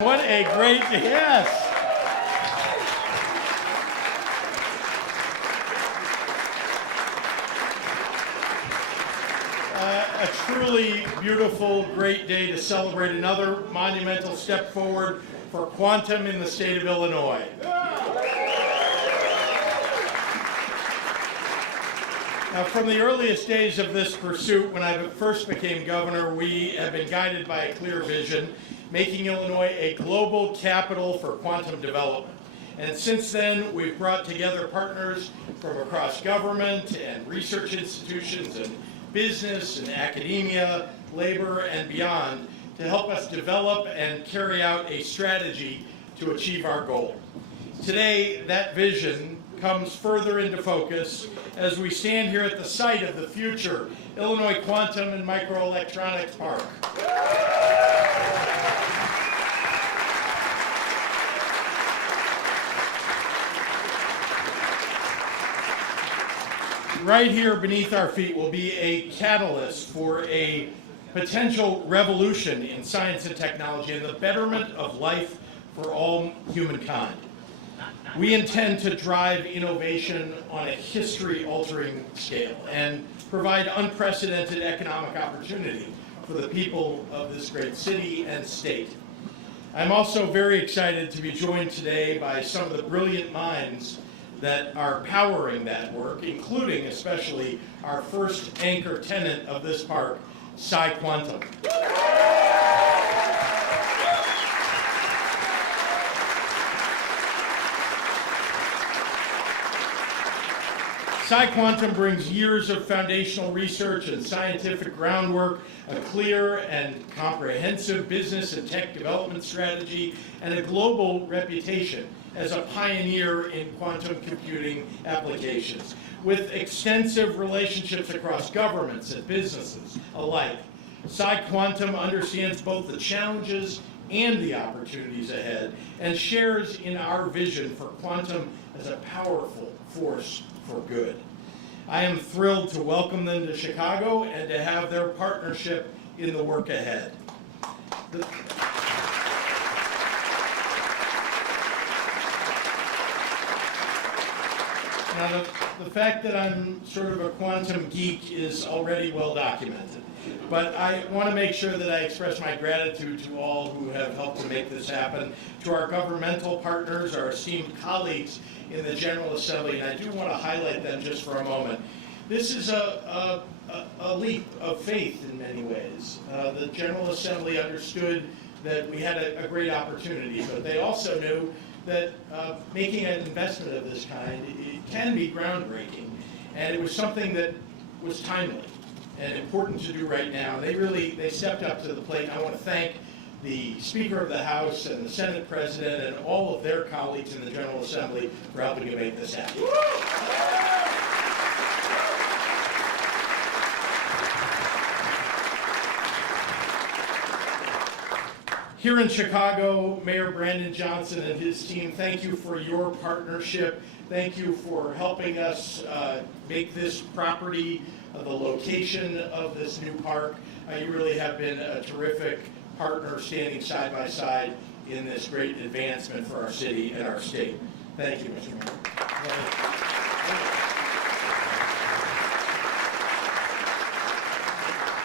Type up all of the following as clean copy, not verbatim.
What a great, yes. A truly beautiful, great day to celebrate another monumental step forward for quantum in the state of Illinois. Now, from the earliest days of this pursuit, when I first became governor, we have been guided by a clear vision, making Illinois a global capital for quantum development. And since then, we've brought together partners from across government and research institutions and business and academia, labor, and beyond to help us develop and carry out a strategy to achieve our goal. Today, that vision comes further into focus as we stand here at the site of the future Illinois Quantum and Microelectronics Park. Right here beneath our feet will be a catalyst for a potential revolution in science and technology and the betterment of life for all humankind. We intend to drive innovation on a history-altering scale and provide unprecedented economic opportunity for the people of this great city and state. I'm also very excited to be joined today by some of the brilliant minds that are powering that work, including especially our first anchor tenant of this park, PsiQuantum. PsiQuantum brings years of foundational research and scientific groundwork, a clear and comprehensive business and tech development strategy, and a global reputation as a pioneer in quantum computing applications. With extensive relationships across governments and businesses alike, PsiQuantum understands both the challenges and the opportunities ahead and shares in our vision for quantum as a powerful force for good. I am thrilled to welcome them to Chicago and to have their partnership in the work ahead. Now, the fact that I'm sort of a quantum geek is already well documented, but I want to make sure that I express my gratitude to all who have helped to make this happen, to our governmental partners, our esteemed colleagues in the General Assembly, and I do want to highlight them just for a moment. This is a leap of faith in many ways. The General Assembly understood that we had a great opportunity, but they also knew that making an investment of this kind, it can be groundbreaking, and it was something that was timely and important to do right now. They stepped up to the plate. I want to thank the Speaker of the House and the Senate President and all of their colleagues in the General Assembly for helping to make this happen. Here in Chicago, Mayor Brandon Johnson and his team, thank you for your partnership. Thank you for helping us make this property the location of this new park. You really have been a terrific partner standing side by side in this great advancement for our city and our state. Thank you, Mr. Mayor.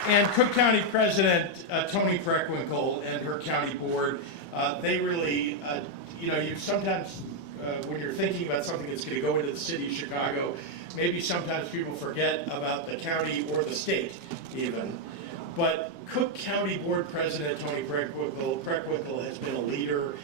And Cook County President Toni Preckwinkle and her county board, they really, you sometimes, when you're thinking about something that's going to go into the city of Chicago, maybe sometimes people forget about the county or the state even. But Cook County Board President Toni Preckwinkle has been a leader,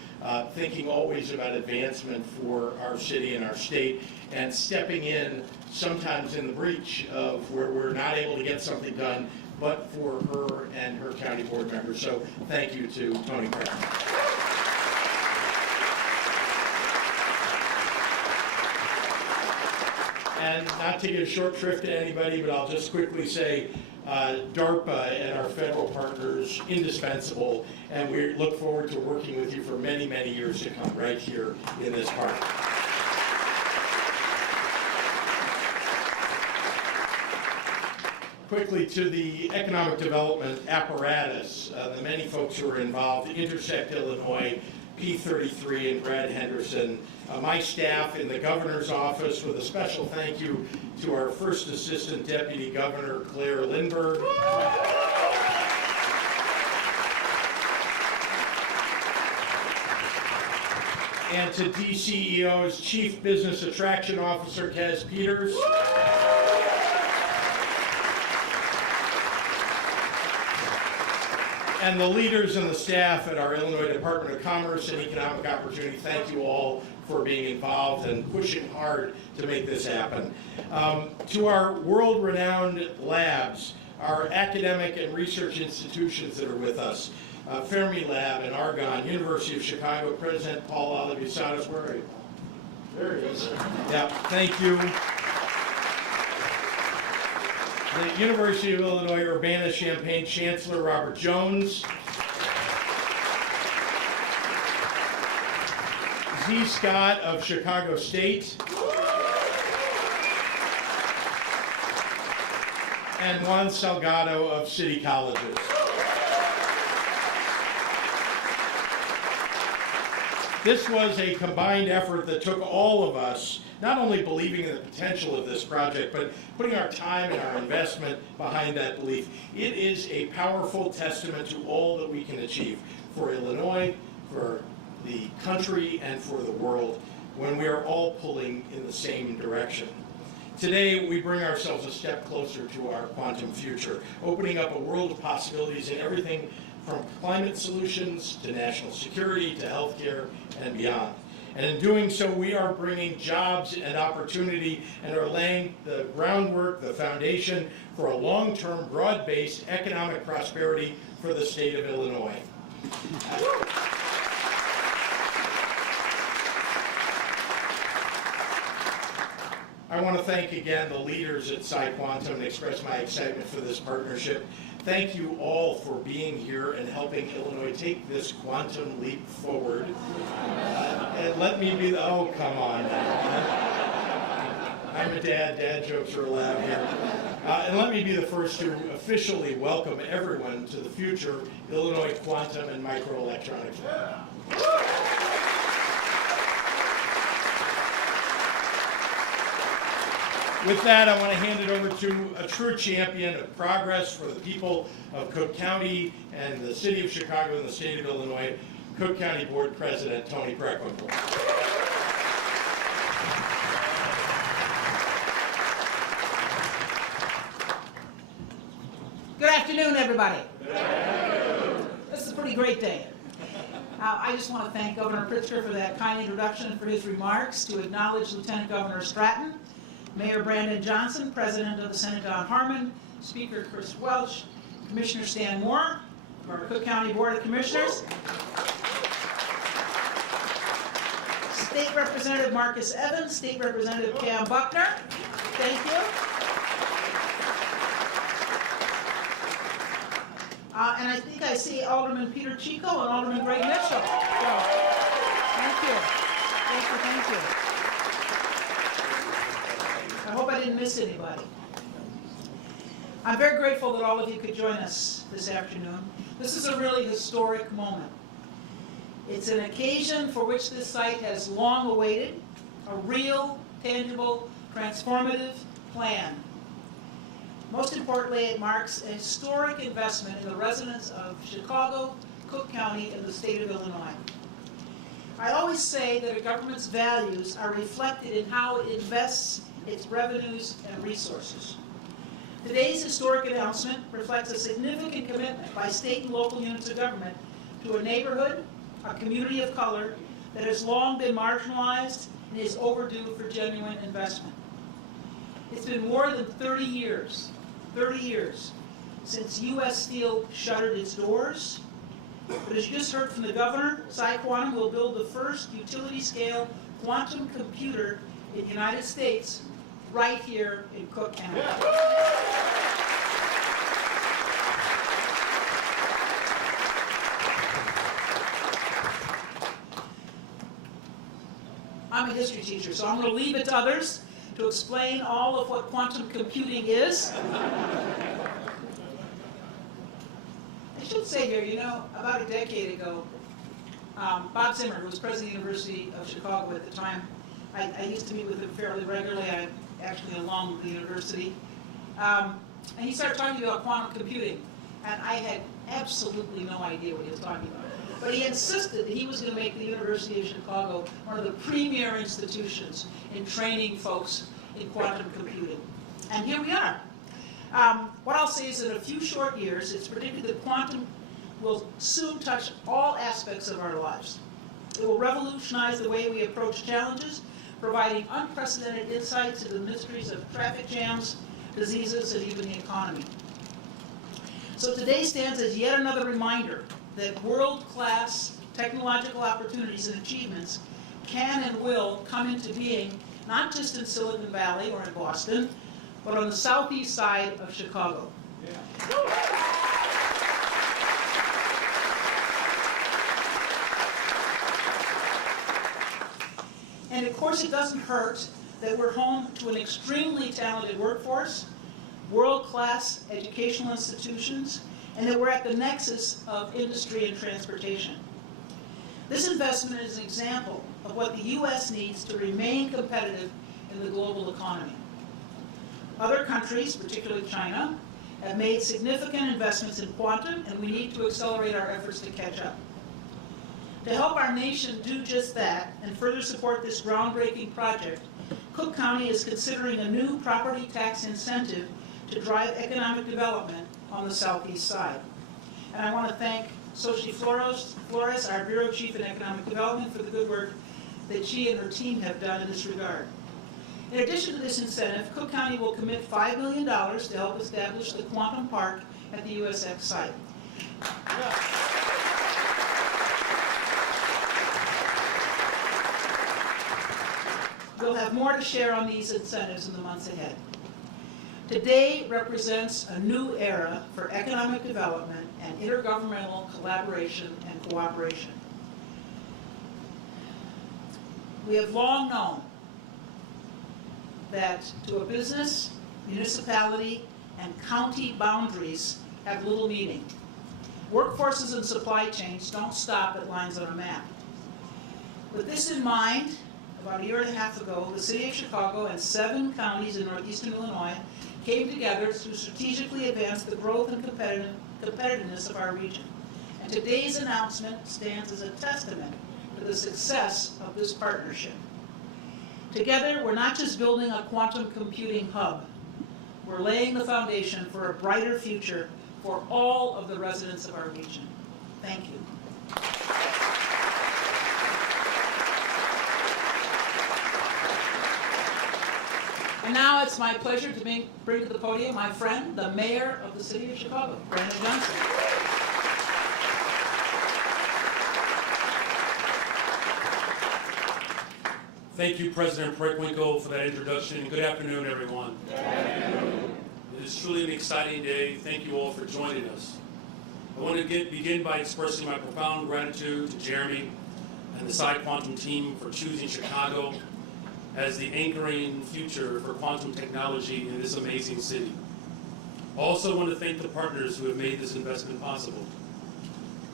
thinking always about advancement for our city and our state, and stepping in sometimes in the breach of where we're not able to get something done, but for her and her county board members. So thank you to Toni Preckwinkle. And not to give short shrift to anybody, but I'll just quickly say DARPA and our federal partners, indispensable, and we look forward to working with you for many, many years to come right here in this park. quickly to the economic development apparatus, the many folks who are involved, Intersect Illinois, P33 and Brad Henderson, my staff in the governor's office, with a special thank you to our first assistant deputy governor, Claire Lindberg. And to DCEO's Chief Business Attraction Officer, Kaz Peters. And the leaders and the staff at our Illinois Department of Commerce and Economic Opportunity, thank you all for being involved and pushing hard to make this happen. To our world-renowned labs, our academic and research institutions that are with us, Fermilab and Argonne, University of Chicago, President Paul Alivisatos, where are you? There he is. Yeah, thank you. The University of Illinois Urbana-Champaign Chancellor Robert Jones. Z. Scott of Chicago State. And Juan Salgado of City Colleges. This was a combined effort that took all of us not only believing in the potential of this project, but putting our time and our investment behind that belief. It is a powerful testament to all that we can achieve for Illinois, for the country, and for the world when we are all pulling in the same direction. Today, we bring ourselves a step closer to our quantum future, opening up a world of possibilities in everything from climate solutions to national security to healthcare and beyond. And in doing so, we are bringing jobs and opportunity and are laying the groundwork, the foundation for a long-term, broad-based economic prosperity for the state of Illinois. I want to thank again the leaders at PsiQuantum and express my excitement for this partnership. Thank you all for being here and helping Illinois take this quantum leap forward. And let me be the, oh, come on. I'm a dad jokes are allowed here. And let me be the first to officially welcome everyone to the future Illinois Quantum and Microelectronics Lab. With that, I want to hand it over to a true champion of progress for the people of Cook County and the city of Chicago and the state of Illinois, Cook County Board President Tony Preckwinkle. Good afternoon, everybody. Good afternoon. This is a pretty great day. I just want to thank Governor Pritzker for that kind introduction and for his remarks, to acknowledge Lieutenant Governor Stratton, Mayor Brandon Johnson, President of the Senate Don Harmon, Speaker Chris Welch, Commissioner Stan Moore, of our Cook County Board of Commissioners, State Representative Marcus Evans, State Representative Cam Buckner, thank you. And I think I see Alderman Peter Chico and Alderman Greg Mitchell. So, thank you. Thank you. I hope I didn't miss anybody. I'm very grateful that all of you could join us this afternoon. This is a really historic moment. It's an occasion for which this site has long awaited, a real, tangible, transformative plan. Most importantly, it marks a historic investment in the residents of Chicago, Cook County, and the state of Illinois. I always say that a government's values are reflected in how it invests its revenues and resources. Today's historic announcement reflects a significant commitment by state and local units of government to a neighborhood, a community of color that has long been marginalized and is overdue for genuine investment. It's been more than 30 years since U.S. Steel shuttered its doors. But as you just heard from the governor, PsiQuantum will build the first utility-scale quantum computer in the United States right here in Cook County. I'm a history teacher, so I'm going to leave it to others to explain all of what quantum computing is. here, you know, about a decade ago, Bob Zimmer, who was president of the University of Chicago at the time, I used to meet with him fairly regularly. I'm actually alum with the university. And he started talking about quantum computing, and I had absolutely no idea what he was talking about. But he insisted that he was going to make the University of Chicago one of the premier institutions in training folks in quantum computing. And here we are. What I'll say is that in a few short years, it's predicted that quantum will soon touch all aspects of our lives. It will revolutionize the way we approach challenges, providing unprecedented insights into the mysteries of traffic jams, diseases, and even the economy. So today stands as yet another reminder that world-class technological opportunities and achievements can and will come into being, not just in Silicon Valley or in Boston, but on the southeast side of Chicago. Yeah. And of course, it doesn't hurt that we're home to an extremely talented workforce, world-class educational institutions, and that we're at the nexus of industry and transportation. This investment is an example of what the U.S. needs to remain competitive in the global economy. Other countries, particularly China, have made significant investments in quantum, and we need to accelerate our efforts to catch up. To help our nation do just that and further support this groundbreaking project, Cook County is considering a new property tax incentive to drive economic development on the southeast side. And I want to thank Xochitl Flores, our Bureau Chief in Economic Development, for the good work that she and her team have done in this regard. In addition to this incentive, Cook County will commit $5 million to help establish the Quantum Park at the USX site. We'll have more to share on these incentives in the months ahead. Today represents a new era for economic development and intergovernmental collaboration and cooperation. We have long known that to a business, municipality, and county boundaries have little meaning. Workforces and supply chains don't stop at lines on a map. With this in mind, about a year and a half ago, the City of Chicago and 7 counties in northeastern Illinois came together to strategically advance the growth and competitiveness of our region. And today's announcement stands as a testament to the success of this partnership. Together, we're not just building a quantum computing hub, we're laying the foundation for a brighter future for all of the residents of our region. Thank you. And now it's my pleasure to bring to the podium my friend, the Mayor of the City of Chicago, Brandon Johnson. Thank you, President Preckwinkle, for that introduction. Good afternoon, everyone. Good afternoon. It is truly an exciting day. Thank you all for joining us. I want to begin by expressing my profound gratitude to Jeremy and the PsiQuantum team for choosing Chicago as the anchoring future for quantum technology in this amazing city. I also want to thank the partners who have made this investment possible.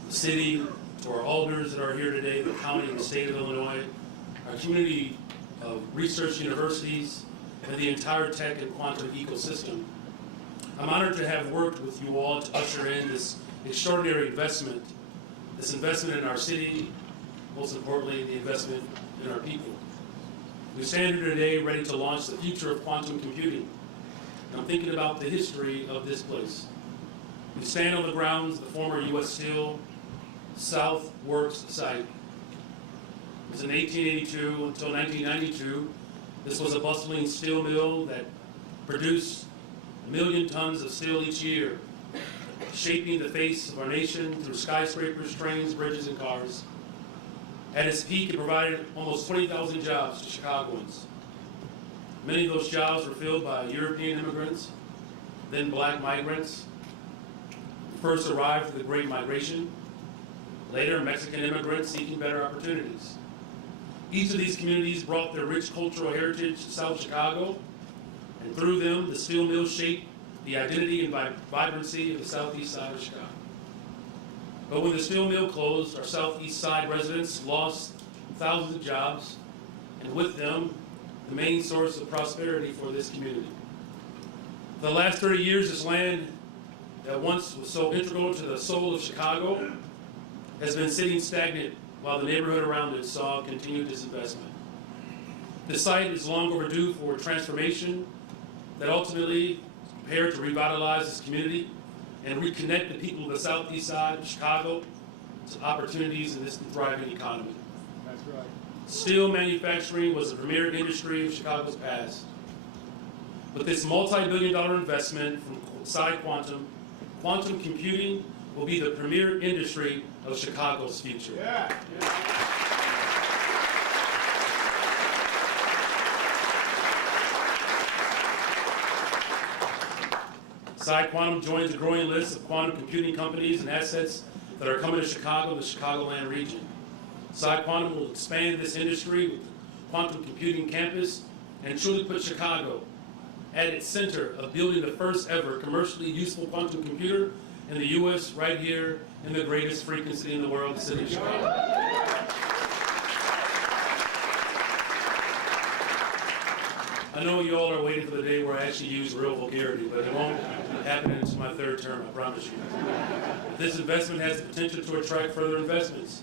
The city, to our alders that are here today, the county and the state of Illinois, our community of research universities, and the entire tech and quantum ecosystem. I'm honored to have worked with you all to usher in this extraordinary investment, this investment in our city, most importantly, the investment in our people. We stand here today ready to launch the future of quantum computing. And I'm thinking about the history of this place. We stand on the grounds of the former U.S. Steel South Works site. It was in 1882 until 1992. This was a bustling steel mill that produced 1 million tons of steel each year, shaping the face of our nation through skyscrapers, trains, bridges, and cars. At its peak, it provided almost 20,000 jobs to Chicagoans. Many of those jobs were filled by European immigrants, then black migrants, who first arrived through the Great Migration, later Mexican immigrants seeking better opportunities. Each of these communities brought their rich cultural heritage to South Chicago, and through them, the steel mills shaped the identity and vibrancy of the southeast side of Chicago. But when the steel mill closed, our southeast side residents lost thousands of jobs, and with them, the main source of prosperity for this community. For the last 30 years, this land that once was so integral to the soul of Chicago has been sitting stagnant while the neighborhood around it saw continued disinvestment. The site is long overdue for transformation that ultimately prepared to revitalize this community and reconnect the people of the southeast side of Chicago to opportunities in this thriving economy. That's right. Steel manufacturing was the premier industry of Chicago's past. With this multi-billion-dollar investment from PsiQuantum, quantum computing will be the premier industry of Chicago's future. Yeah. PsiQuantum joins a growing list of quantum computing companies and assets that are coming to Chicago and the Chicagoland region. PsiQuantum will expand this industry with the quantum computing campus and truly put Chicago at its center of building the first ever commercially useful quantum computer in the U.S. right here in the greatest freaking city in the world, the city of Chicago. I know you all are waiting for the day where I actually use real vulgarity, but it won't happen until my third term, I promise you. This investment has the potential to attract further investments,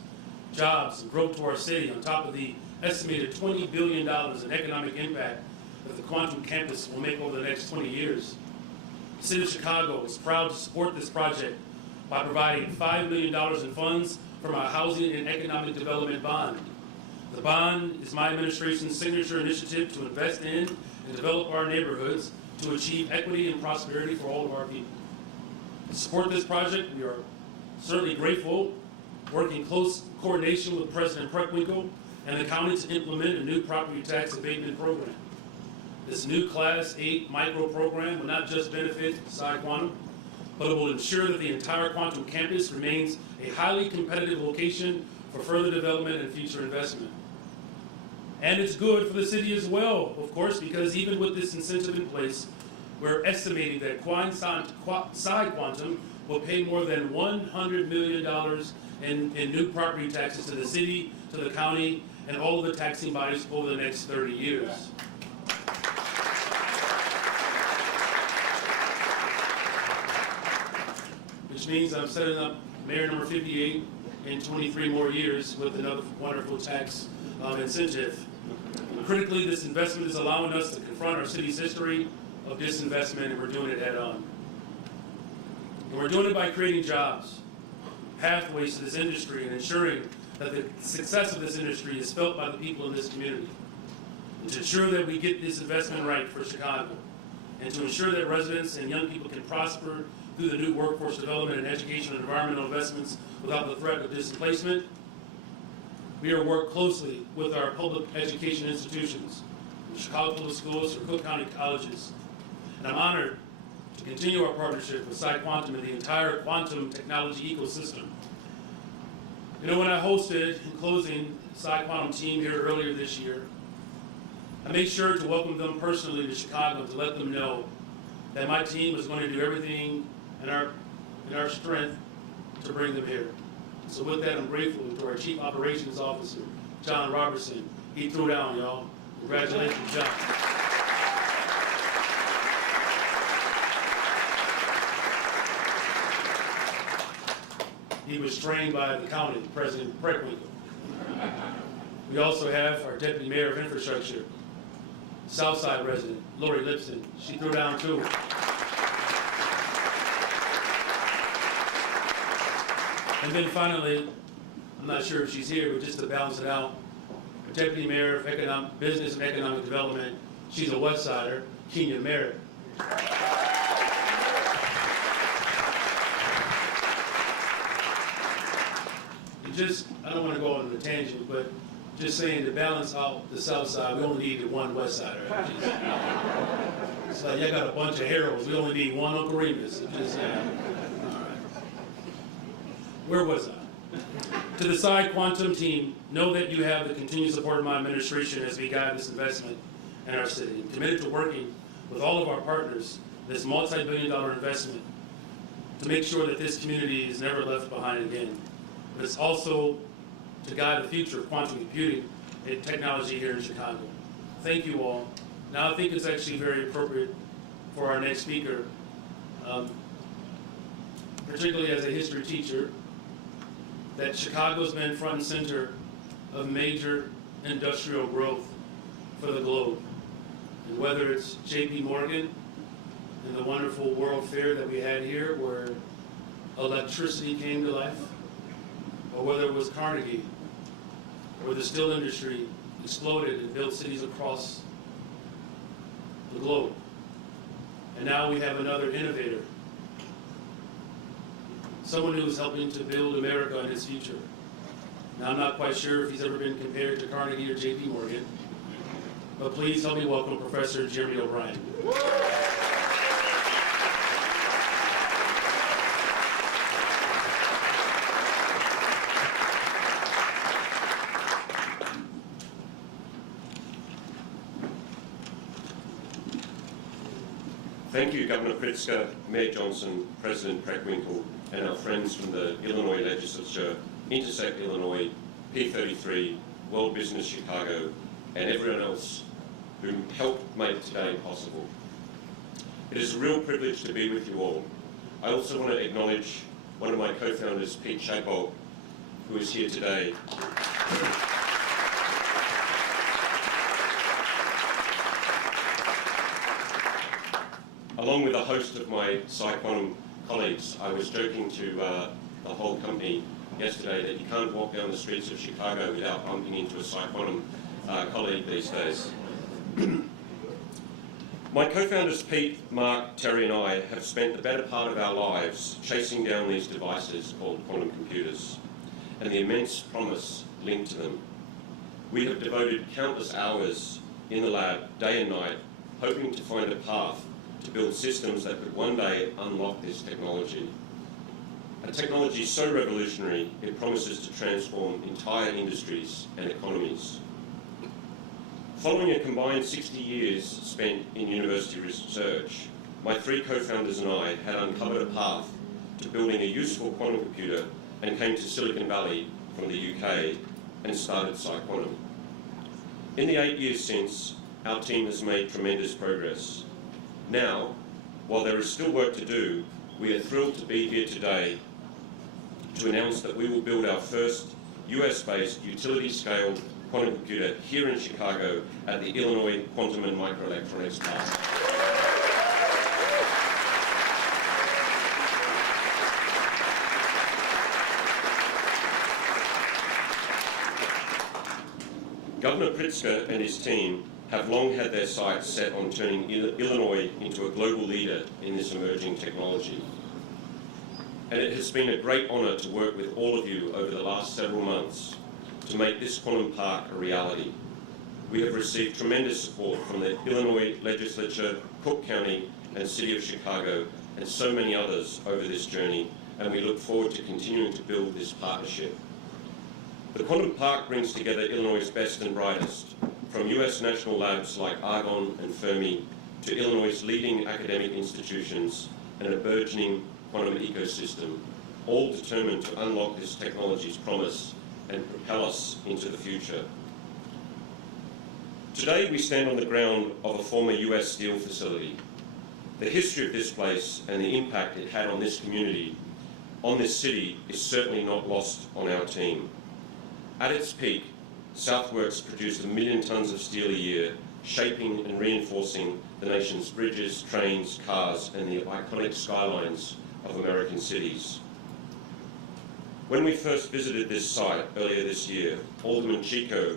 jobs, and growth to our city on top of the estimated $20 billion in economic impact that the quantum campus will make over the next 20 years. The city of Chicago is proud to support this project by providing $5 million in funds from our Housing and Economic Development Bond. The bond is my administration's signature initiative to invest in and develop our neighborhoods to achieve equity and prosperity for all of our people. To support this project, we are certainly grateful, working close coordination with President Preckwinkle and the county to implement a new property tax abatement program. This new Class 8 micro program will not just benefit PsiQuantum, but it will ensure that the entire quantum campus remains a highly competitive location for further development and future investment. And it's good for the city as well, of course, because even with this incentive in place, we're estimating that PsiQuantum will pay more than $100 million in new property taxes to the city, to the county, and all of the taxing bodies over the next 30 years. Which means I'm setting up mayor number 58 in 23 more years with another wonderful tax incentive. Critically, this investment is allowing us to confront our city's history of disinvestment, and we're doing it head on. And we're doing it by creating jobs, pathways to this industry, and ensuring that the success of this industry is felt by the people in this community. And to ensure that we get this investment right for Chicago, and to ensure that residents and young people can prosper through the new workforce development and education and environmental investments without the threat of displacement, we are working closely with our public education institutions, from Chicago Public Schools to Cook County colleges. And I'm honored to continue our partnership with PsiQuantum and the entire quantum technology ecosystem. You know, when I hosted, in closing, the PsiQuantum team here earlier this year, I made sure to welcome them personally to Chicago to let them know that my team was going to do everything in our strength to bring them here. So with that, I'm grateful to our Chief Operations Officer, John Robertson. He threw down, y'all. Congratulations, John. He was trained by the county, President Preckwinkle. We also have our Deputy Mayor of Infrastructure, Southside resident, Lori Lipson. She threw down too. And then finally, I'm not sure if she's here, but just to balance it out, our Deputy Mayor of Business and Economic Development, she's a West Sider, Kenya Merritt. And just, I don't want to go on a tangent, but just saying to balance out the South Side, we only needed one West Sider. It's like, y'all got a bunch of heroes, we only need one Uncle Remus. Just, all right. Where was I? To the PsiQuantum team, know that you have the continued support of my administration as we guide this investment in our city. I'm committed to working with all of our partners, this multi-billion-dollar investment, to make sure that this community is never left behind again. But it's also to guide the future of quantum computing and technology here in Chicago. Thank you all. Now I think it's actually very appropriate for our next speaker, particularly as a history teacher, that Chicago's been front and center of major industrial growth for the globe. And whether it's J.P. Morgan and the wonderful World Fair that we had here where electricity came to life, or whether it was Carnegie, where the steel industry exploded and built cities across the globe. And now we have another innovator, someone who is helping to build America and its future. Now, I'm not quite sure if he's ever been compared to Carnegie or J.P. Morgan, but please help me welcome Professor Jeremy O'Brien. Thank you, Governor Pritzker, Mayor Johnson, President Preckwinkle, and our friends from the Illinois Legislature, Intersect Illinois, P33, World Business Chicago, and everyone else who helped make today possible. It is a real privilege to be with you all. I also want to acknowledge one of my co-founders, Pete Shadbolt, who is here today. Along with a host of my PsiQuantum colleagues, I was joking to the whole company yesterday that you can't walk down the streets of Chicago without bumping into a PsiQuantum colleague these days. My co-founders Pete, Mark, Terry and I have spent the better part of our lives chasing down these devices called quantum computers and the immense promise linked to them. We have devoted countless hours in the lab, day and night, hoping to find a path to build systems that could one day unlock this technology. A technology so revolutionary, it promises to transform entire industries and economies. Following a combined 60 years spent in university research, my three co-founders and I had uncovered a path to building a useful quantum computer and came to Silicon Valley from the UK and started PsiQuantum. In the 8 years since, our team has made tremendous progress. Now, while there is still work to do, we are thrilled to be here today to announce that we will build our first US-based utility-scale quantum computer here in Chicago at the Illinois Quantum and Microelectronics Park. Governor Pritzker and his team have long had their sights set on turning Illinois into a global leader in this emerging technology. And it has been a great honor to work with all of you over the last several months to make this quantum park a reality. We have received tremendous support from the Illinois Legislature, Cook County, and City of Chicago, and so many others over this journey, and we look forward to continuing to build this partnership. The Quantum Park brings together Illinois' best and brightest, from US national labs like Argonne and Fermi to Illinois' leading academic institutions and a burgeoning quantum ecosystem, all determined to unlock this technology's promise and propel us into the future. Today we stand on the ground of a former US steel facility. The history of this place and the impact it had on this community, on this city, is certainly not lost on our team. At its peak, Southworks produced 1 million tons of steel a year, shaping and reinforcing the nation's bridges, trains, cars, and the iconic skylines of American cities. When we first visited this site earlier this year, Alderman Chico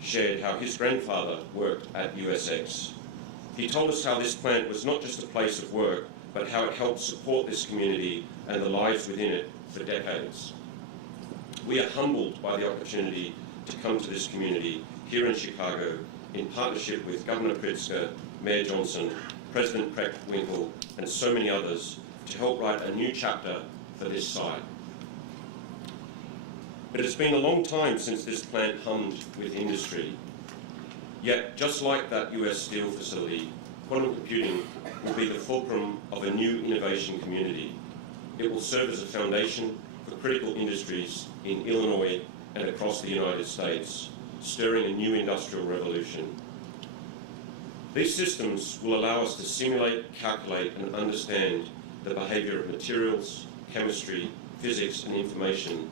shared how his grandfather worked at USX. He told us how this plant was not just a place of work, but how it helped support this community and the lives within it for decades. We are humbled by the opportunity to come to this community here in Chicago in partnership with Governor Pritzker, Mayor Johnson, President Preckwinkle, and so many others to help write a new chapter for this site. It has been a long time since this plant hummed with industry. Yet, just like that US steel facility, quantum computing will be the fulcrum of a new innovation community. It will serve as a foundation for critical industries in Illinois and across the United States, stirring a new industrial revolution. These systems will allow us to simulate, calculate, and understand the behaviour of materials, chemistry, physics, and information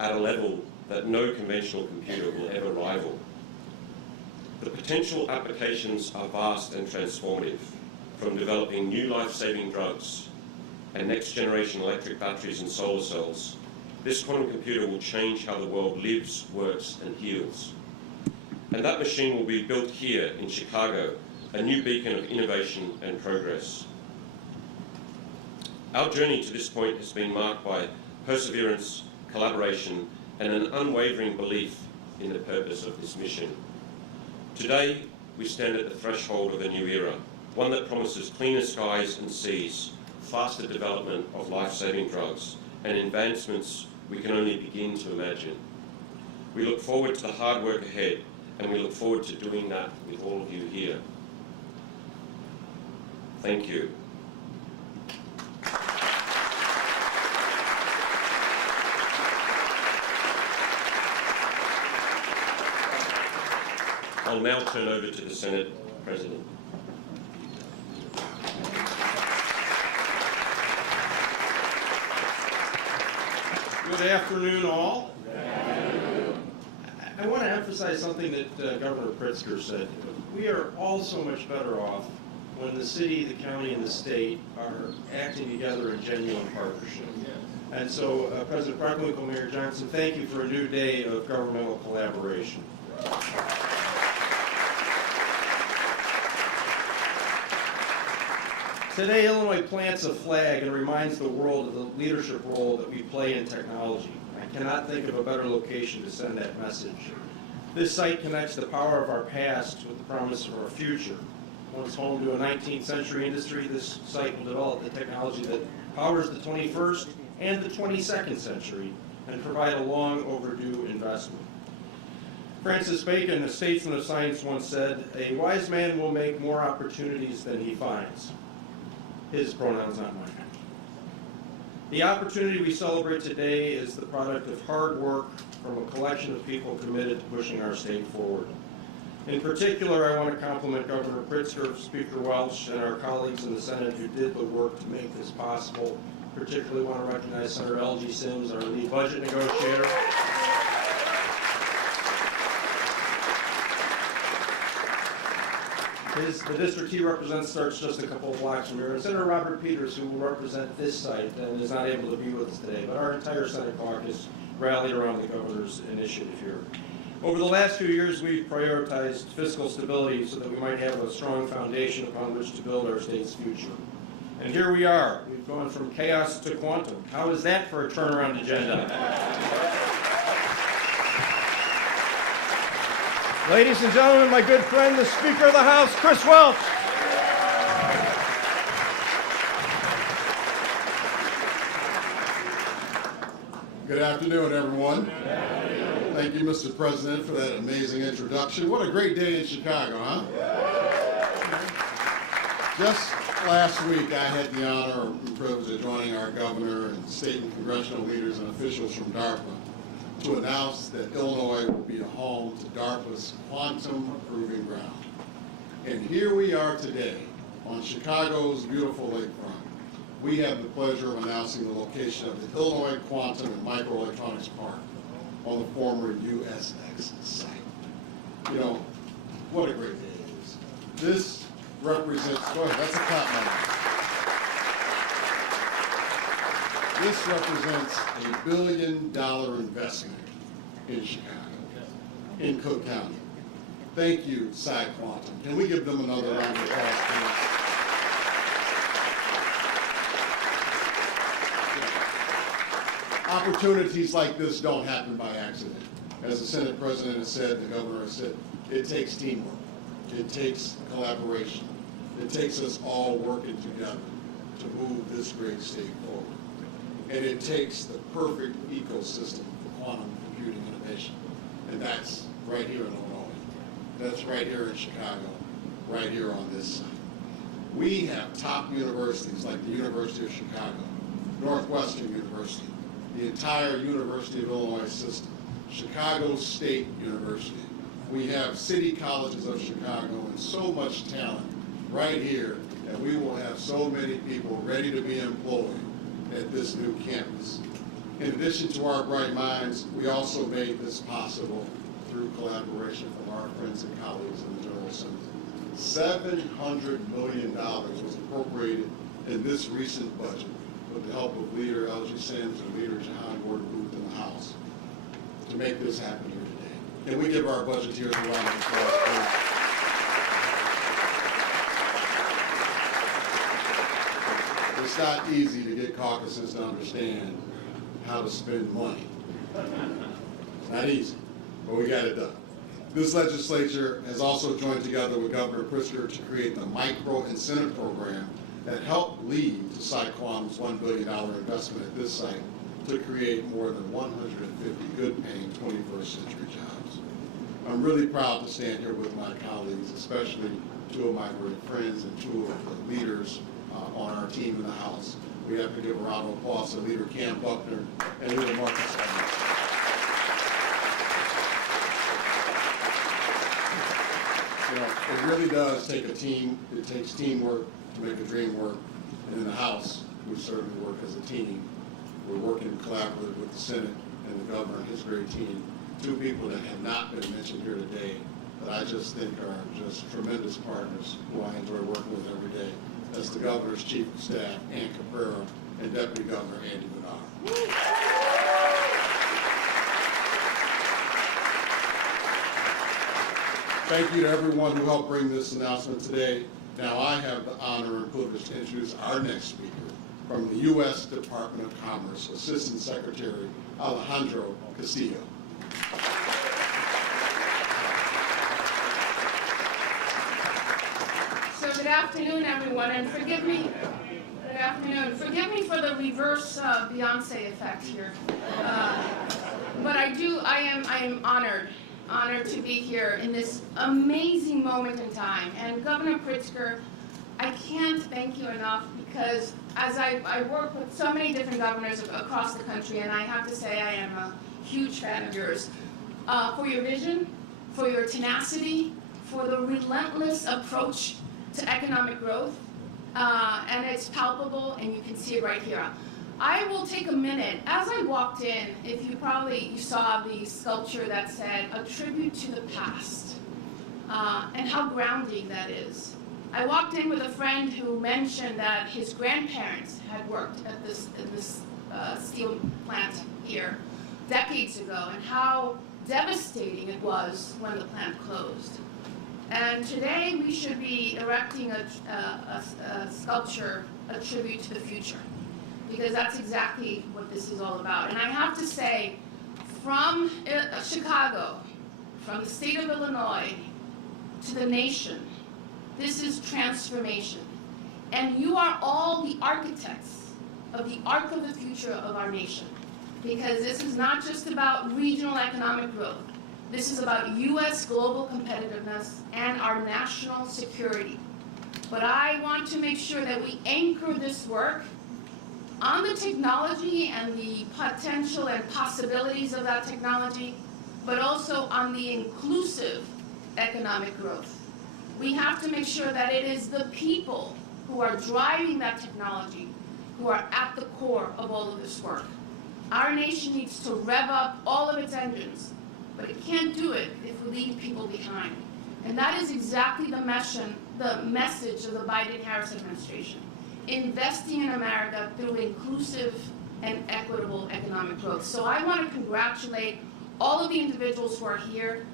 at a level that no conventional computer will ever rival. The potential applications are vast and transformative, from developing new life-saving drugs and next-generation electric batteries and solar cells. This quantum computer will change how the world lives, works, and heals. And that machine will be built here in Chicago, a new beacon of innovation and progress. Our journey to this point has been marked by perseverance, collaboration, and an unwavering belief in the purpose of this mission. Today, we stand at the threshold of a new era, one that promises cleaner skies and seas, faster development of life-saving drugs, and advancements we can only begin to imagine. We look forward to the hard work ahead, and we look forward to doing that with all of you here. Thank you. I'll now turn over to the Senate President. Good afternoon, all. I want to emphasize something that Governor Pritzker said. We are all so much better off when the city, the county, and the state are acting together in genuine partnership. And so, President Preckwinkle, Mayor Johnson, thank you for a new day of governmental collaboration. Today, Illinois plants a flag and reminds the world of the leadership role that we play in technology. I cannot think of a better location to send that message. This site connects the power of our past with the promise of our future. Once home to a 19th century industry, this site will develop the technology that powers the 21st and the 22nd century and provide a long overdue investment. Francis Bacon, a statesman of science, once said, "A wise man will make more opportunities than he finds." His pronouns, not mine. The opportunity we celebrate today is the product of hard work from a collection of people committed to pushing our state forward. In particular, I want to compliment Governor Pritzker, Speaker Welch, and our colleagues in the Senate who did the work to make this possible. Particularly want to recognize Senator L.G. Sims, our lead budget negotiator. The district he represents starts just a couple of blocks from here. And Senator Robert Peters, who will represent this site and is not able to be with us today, but our entire Senate caucus rallied around the governor's initiative here. Over the last few years, we've prioritized fiscal stability so that we might have a strong foundation upon which to build our state's future. And here we are. We've gone from chaos to quantum. How is that for a turnaround agenda? Ladies and gentlemen, my good friend, the Speaker of the House, Chris Welch. Good afternoon, everyone. Thank you, Mr. President, for that amazing introduction. What a great day in Chicago, huh? Just last week, I had the honor and privilege of joining our governor and state and congressional leaders and officials from DARPA to announce that Illinois will be a home to DARPA's Quantum Proving Ground. And here we are today on Chicago's beautiful lakefront. We have the pleasure of announcing the location of the Illinois Quantum and Microelectronics Park on the former USX site. You know, what a great day it is. This represents, go ahead, that's a clap number. This represents $1 billion investment in Chicago, in Cook County. Thank you, PsiQuantum. Can we give them another round of applause, please? Opportunities like this don't happen by accident. As the Senate President has said, the Governor has said, it takes teamwork. It takes collaboration. It takes us all working together to move this great state forward. And it takes the perfect ecosystem for quantum computing innovation. And that's right here in Illinois. That's right here in Chicago, right here on this site. We have top universities like the University of Chicago, Northwestern University, the entire University of Illinois system, Chicago State University. We have city colleges of Chicago and so much talent right here that we will have so many people ready to be employed at this new campus. In addition to our bright minds, we also made this possible through collaboration from our friends and colleagues in the General Assembly. $700 million was appropriated in this recent budget with the help of Leader L.G. Sims and Leader Jahan Gordon Booth in the House to make this happen here today. Can we give our budgeteers a round of applause, please? It's not easy to get caucuses to understand how to spend money. It's not easy, but we got it done. This legislature has also joined together with Governor Pritzker to create the micro incentive program that helped lead to PsiQuantum's $1 billion investment at this site to create more than 150 good-paying 21st century jobs. I'm really proud to stand here with my colleagues, especially two of my great friends and two of the leaders on our team in the House. We have to give a round of applause to Leader Cam Buckner and Leader Marcus Evans. You know, it really does take a team. It takes teamwork to make a dream work. And in the House, we certainly work as a team. We're working collaboratively with the Senate and the governor and his great team. Two people that have not been mentioned here today that I just think are just tremendous partners who I enjoy working with every day. That's the governor's chief of staff, Ann Caprera, and Deputy Governor Andy Menard. Thank you to everyone who helped bring this announcement today. Now I have the honor and privilege to introduce our next speaker from the U.S. Department of Commerce, Assistant Secretary Alejandro Castillo. So good afternoon, everyone, and forgive me. Good afternoon. Forgive me for the reverse Beyonce effect here, but I am honored to be here in this amazing moment in time. And Governor Pritzker, I can't thank you enough because as I work with so many different governors across the country, and I have to say I am a huge fan of yours, for your vision, for your tenacity, for the relentless approach to economic growth, and it's palpable, and you can see it right here. I will take a minute. As I walked in, if you saw the sculpture that said, "A tribute to the past," and how grounding that is. I walked in with a friend who mentioned that his grandparents had worked at this steel plant here decades ago, and how devastating it was when the plant closed. And today we should be erecting a sculpture, a tribute to the future, because that's exactly what this is all about. And I have to say, from Chicago, from the state of Illinois to the nation, this is transformation. And you are all the architects of the arc of the future of our nation, because this is not just about regional economic growth. This is about U.S. global competitiveness and our national security. But I want to make sure that we anchor this work on the technology and the potential and possibilities of that technology, but also on the inclusive economic growth. We have to make sure that it is the people who are driving that technology who are at the core of all of this work. Our nation needs to rev up all of its engines, but it can't do it if we leave people behind. And that is exactly the message of the Biden-Harris administration. Investing in America through inclusive and equitable economic growth. So I want to congratulate all of the individuals who are here.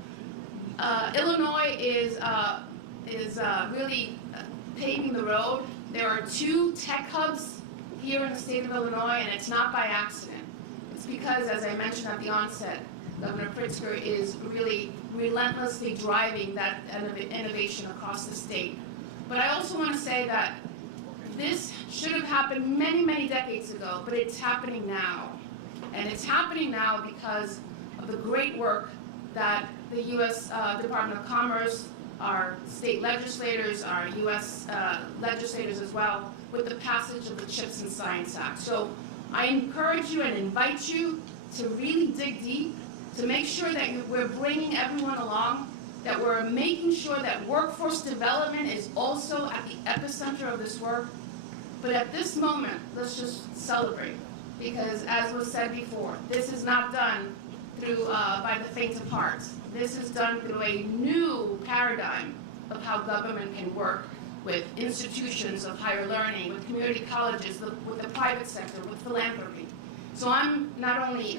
Illinois is really paving the road. There are 2 tech hubs here in the state of Illinois, and it's not by accident. It's because, as I mentioned at the onset, Governor Pritzker is really relentlessly driving that innovation across the state. But I also want to say that this should have happened many, many decades ago, but it's happening now. And it's happening now because of the great work that the U.S. Department of Commerce, our state legislators, our U.S. legislators as well, with the passage of the CHIPS and Science Act. So I encourage you and invite you to really dig deep, to make sure that we're bringing everyone along, that we're making sure that workforce development is also at the epicenter of this work. But at this moment, let's just celebrate, because as was said before, this is not done through by the faint of heart. This is done through a new paradigm of how government can work with institutions of higher learning, with community colleges, with the private sector, with philanthropy. So I'm not only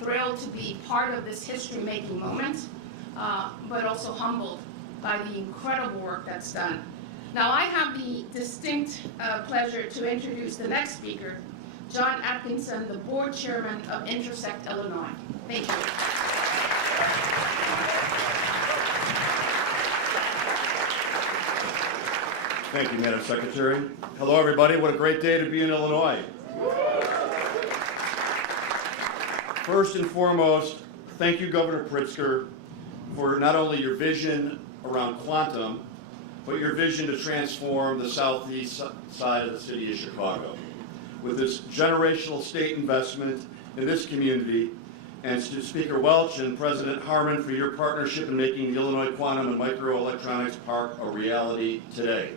thrilled to be part of this history-making moment, but also humbled by the incredible work that's done. Now I have the distinct pleasure to introduce the next speaker, John Atkinson, the board chairman of Intersect Illinois. Thank you. Thank you, Madam Secretary. Hello, everybody. What a great day to be in Illinois. First and foremost, thank you, Governor Pritzker, for not only your vision around quantum, but your vision to transform the southeast side of the city of Chicago. With this generational state investment in this community, and to Speaker Welch and President Harmon for your partnership in making the Illinois Quantum and Microelectronics Park a reality today.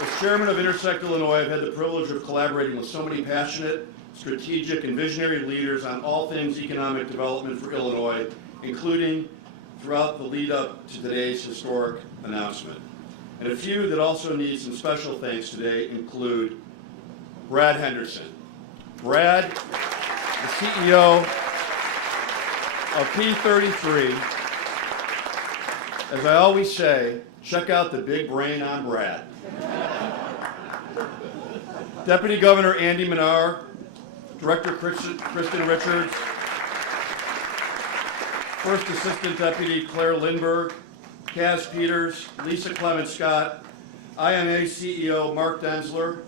As chairman of Intersect Illinois, I've had the privilege of collaborating with so many passionate, strategic, and visionary leaders on all things economic development for Illinois, including throughout the lead up to today's historic announcement. And a few that also need some special thanks today include Brad Henderson. Brad, the CEO of P33. As I always say, check out the big brain on Brad. Deputy Governor Andy Minar, Director Kristen Richards, First Assistant Deputy Claire Lindberg, Kaz Peters, Lisa Clement Scott, IMA CEO Mark Densler,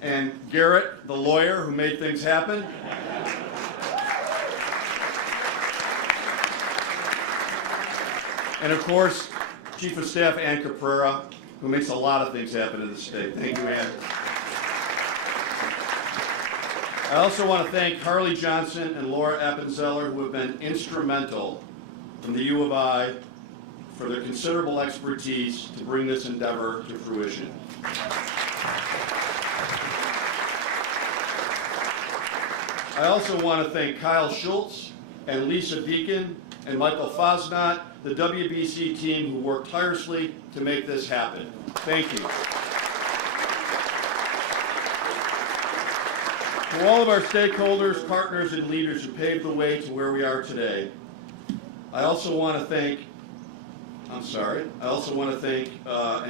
and Garrett, the lawyer who made things happen. And of course, Chief of Staff Ann Caprera, who makes a lot of things happen in the state. Thank you, Ann. I also want to thank Harley Johnson and Laura Appenzeller, who have been instrumental from the U of I for their considerable expertise to bring this endeavor to fruition. I also want to thank Kyle Schultz and Lisa Deacon and Michael Fosnot, the WBC team who worked tirelessly to make this happen. Thank you. To all of our stakeholders, partners, and leaders who paved the way to where we are today, I also want to thank and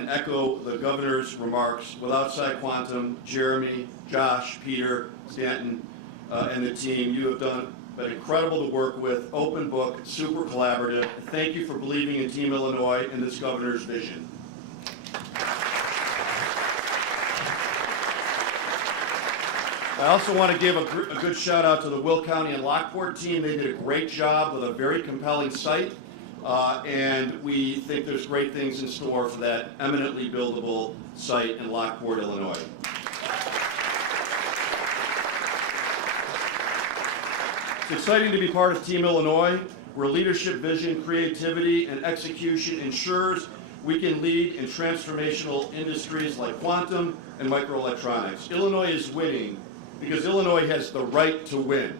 echo the governor's remarks. Without PsiQuantum, Jeremy, Josh, Peter, Stanton, and the team, you have been incredible to work with, open book, super collaborative. Thank you for believing in Team Illinois and this governor's vision. I also want to give a good shout out to the Will County and Lockport team. They did a great job with a very compelling site, and we think there's great things in store for that eminently buildable site in Lockport, Illinois. It's exciting to be part of Team Illinois, where leadership, vision, creativity, and execution ensures we can lead in transformational industries like quantum and microelectronics. Illinois is winning because Illinois has the right to win.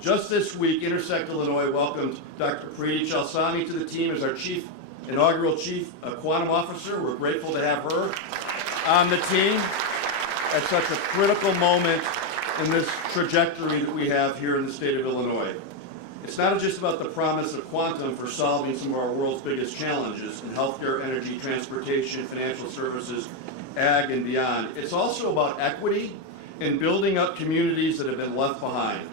Just this week, Intersect Illinois welcomed Dr. Preeti Chalsani to the team as our inaugural Chief Quantum Officer. We're grateful to have her on the team at such a critical moment in this trajectory that we have here in the state of Illinois. It's not just about the promise of quantum for solving some of our world's biggest challenges in healthcare, energy, transportation, financial services, ag, and beyond. It's also about equity and building up communities that have been left behind.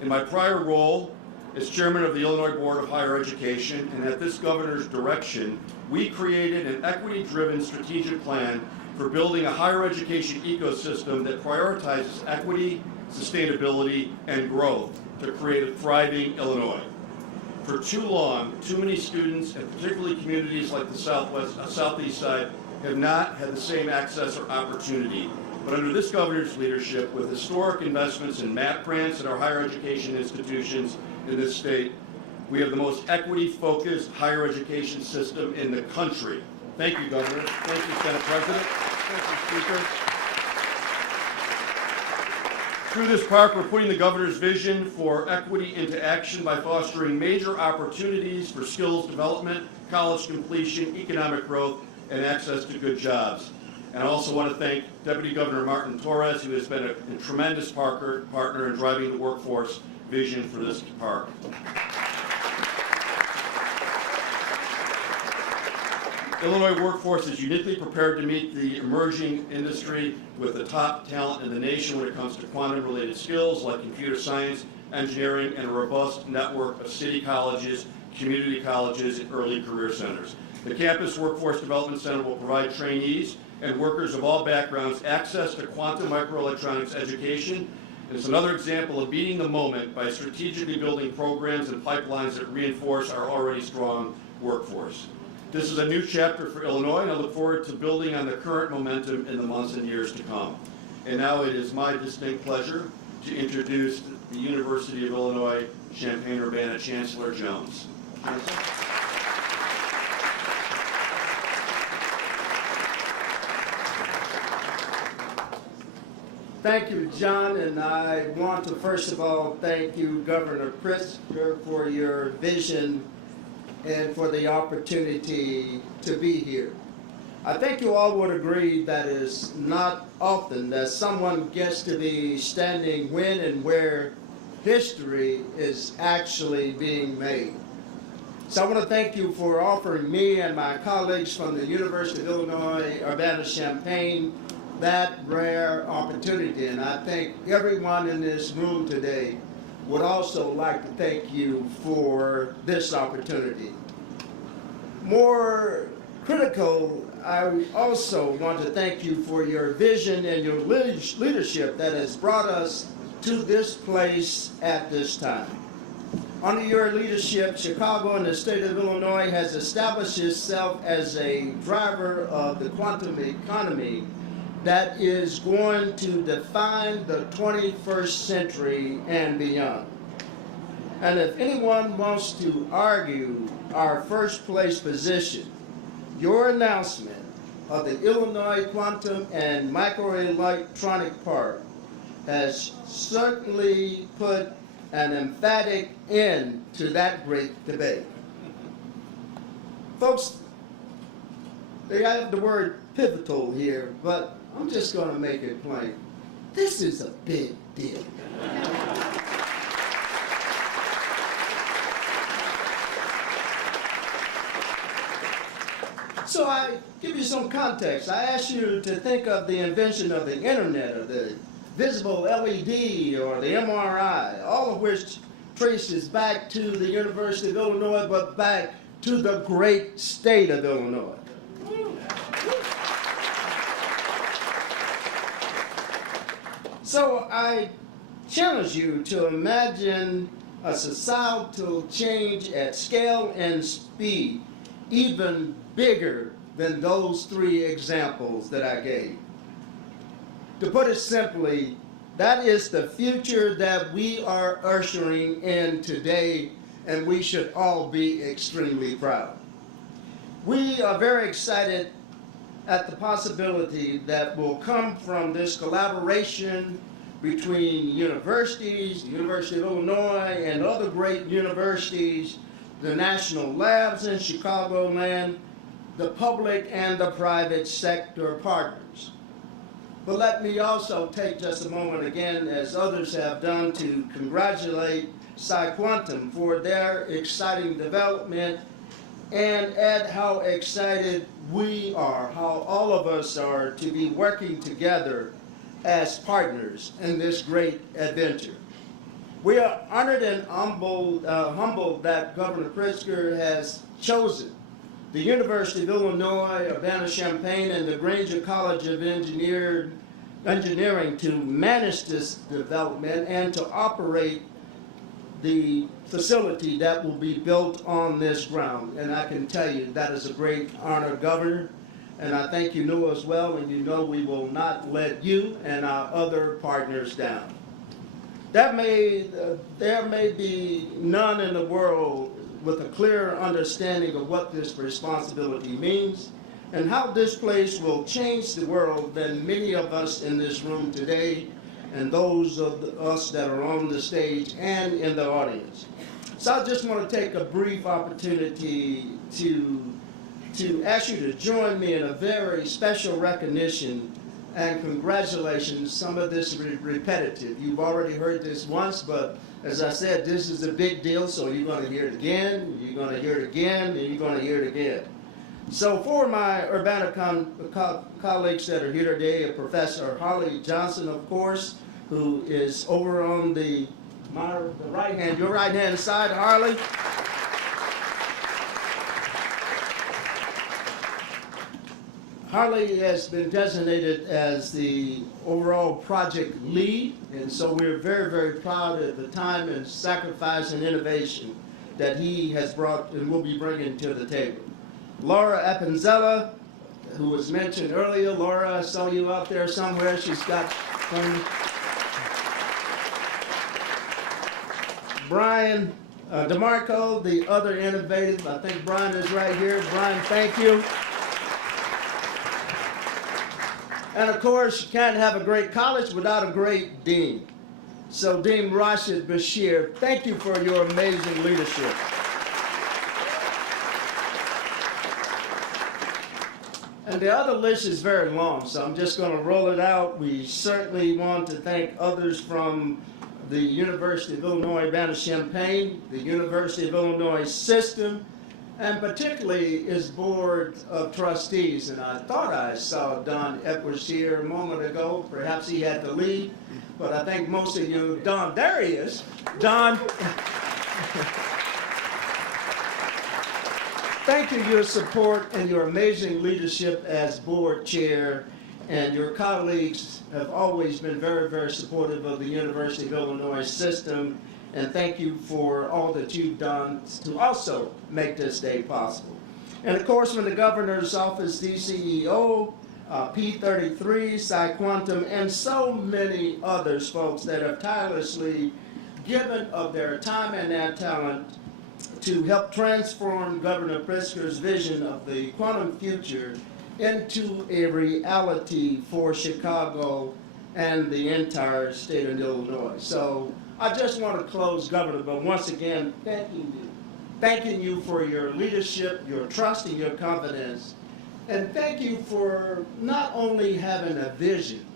In my prior role as chairman of the Illinois Board of Higher Education, and at this governor's direction, we created an equity-driven strategic plan for building a higher education ecosystem that prioritizes equity, sustainability, and growth to create a thriving Illinois. For too long, too many students, and particularly communities like the southeast side, have not had the same access or opportunity. But under this governor's leadership, with historic investments in MAP grants at our higher education institutions in this state, we have the most equity-focused higher education system in the country. Thank you, Governor. Thank you, Senate President. Thank you, Speaker. Through this park, we're putting the governor's vision for equity into action by fostering major opportunities for skills development, college completion, economic growth, and access to good jobs. And I also want to thank Deputy Governor Martin Torres, who has been a tremendous partner in driving the workforce vision for this park. Illinois workforce is uniquely prepared to meet the emerging industry with the top talent in the nation when it comes to quantum-related skills like computer science, engineering, and a robust network of city colleges, community colleges, and early career centers. The Campus Workforce Development Center will provide trainees and workers of all backgrounds access to quantum microelectronics education. And it's another example of beating the moment by strategically building programs and pipelines that reinforce our already strong workforce. This is a new chapter for Illinois, and I look forward to building on the current momentum in the months and years to come. And now it is my distinct pleasure to introduce the University of Illinois Champaign-Urbana Chancellor Jones. Thank you, John, and I want to first of all thank you, Governor Pritzker, for your vision and for the opportunity to be here. I think you all would agree that is not often that someone gets to be standing when and where history is actually being made. So I want to thank you for offering me and my colleagues from the University of Illinois Urbana-Champaign that rare opportunity. And I think everyone in this room today would also like to thank you for this opportunity. More critical, I also want to thank you for your vision and your leadership that has brought us to this place at this time. Under your leadership, Chicago and the state of Illinois has established itself as a driver of the quantum economy that is going to define the 21st century and beyond. And if anyone wants to argue our first place position, your announcement of the Illinois Quantum and Microelectronic Park has certainly put an emphatic end to that great debate. Folks, they have the word pivotal here, but I'm just going to make it plain. This is a big deal. So I give you some context. I ask you to think of the invention of the internet or the visible LED or the MRI, all of which traces back to the University of Illinois, but back to the great state of Illinois. So I challenge you to imagine a societal change at scale and speed, even bigger than those three examples that I gave. To put it simply, that is the future that we are ushering in today, and we should all be extremely proud. We are very excited at the possibility that will come from this collaboration between universities, the University of Illinois, and other great universities, the national labs in Chicagoland, the public and the private sector partners. But let me also take just a moment again, as others have done, to congratulate PsiQuantum for their exciting development and add how excited we are, how all of us are to be working together as partners in this great adventure. We are honored and humbled that Governor Pritzker has chosen the University of Illinois Urbana-Champaign and the Granger College of Engineering to manage this development and to operate the facility that will be built on this ground. And I can tell you that is a great honor, Governor. And I think you know us well, and you know we will not let you and our other partners down. There may be none in the world with a clear understanding of what this responsibility means and how this place will change the world than many of us in this room today and those of us that are on the stage and in the audience. So I just want to take a brief opportunity to ask you to join me in a very special recognition and congratulations. Some of this is repetitive. You've already heard this once, but as I said, this is a big deal, so you're going to hear it again, you're going to hear it again, and you're going to hear it again. So for my Urbana colleagues that are here today, Professor Harley Johnson, of course, who is over on the right hand, your right hand side, Harley. Harley has been designated as the overall project lead, and so we're very, very proud of the time and sacrifice and innovation that he has brought and will be bringing to the table. Laura Appenzeller, who was mentioned earlier. Laura, I saw you out there somewhere. She's got some. Brian DeMarco, the other innovative. I think Brian is right here. Brian, thank you. And of course, you can't have a great college without a great dean. So Dean Rashid Bashir, thank you for your amazing leadership. And the other list is very long, so I'm just going to roll it out. We certainly want to thank others from the University of Illinois Urbana-Champaign, the University of Illinois system, and particularly his board of trustees. And I thought I saw Don Edwards here a moment ago. Perhaps he had to leave, but I think most of you, Don, there he is. Don, thank you for your support and your amazing leadership as board chair, and your colleagues have always been very, very supportive of the University of Illinois system. And thank you for all that you've done to also make this day possible. And of course, from the governor's office, DCEO, P33, PsiQuantum, and so many others, folks, that have tirelessly given of their time and their talent to help transform Governor Pritzker's vision of the quantum future into a reality for Chicago and the entire state of Illinois. So I just want to close, Governor, but once again, thanking you for your leadership, your trust, and your confidence. And thank you for not only having a vision,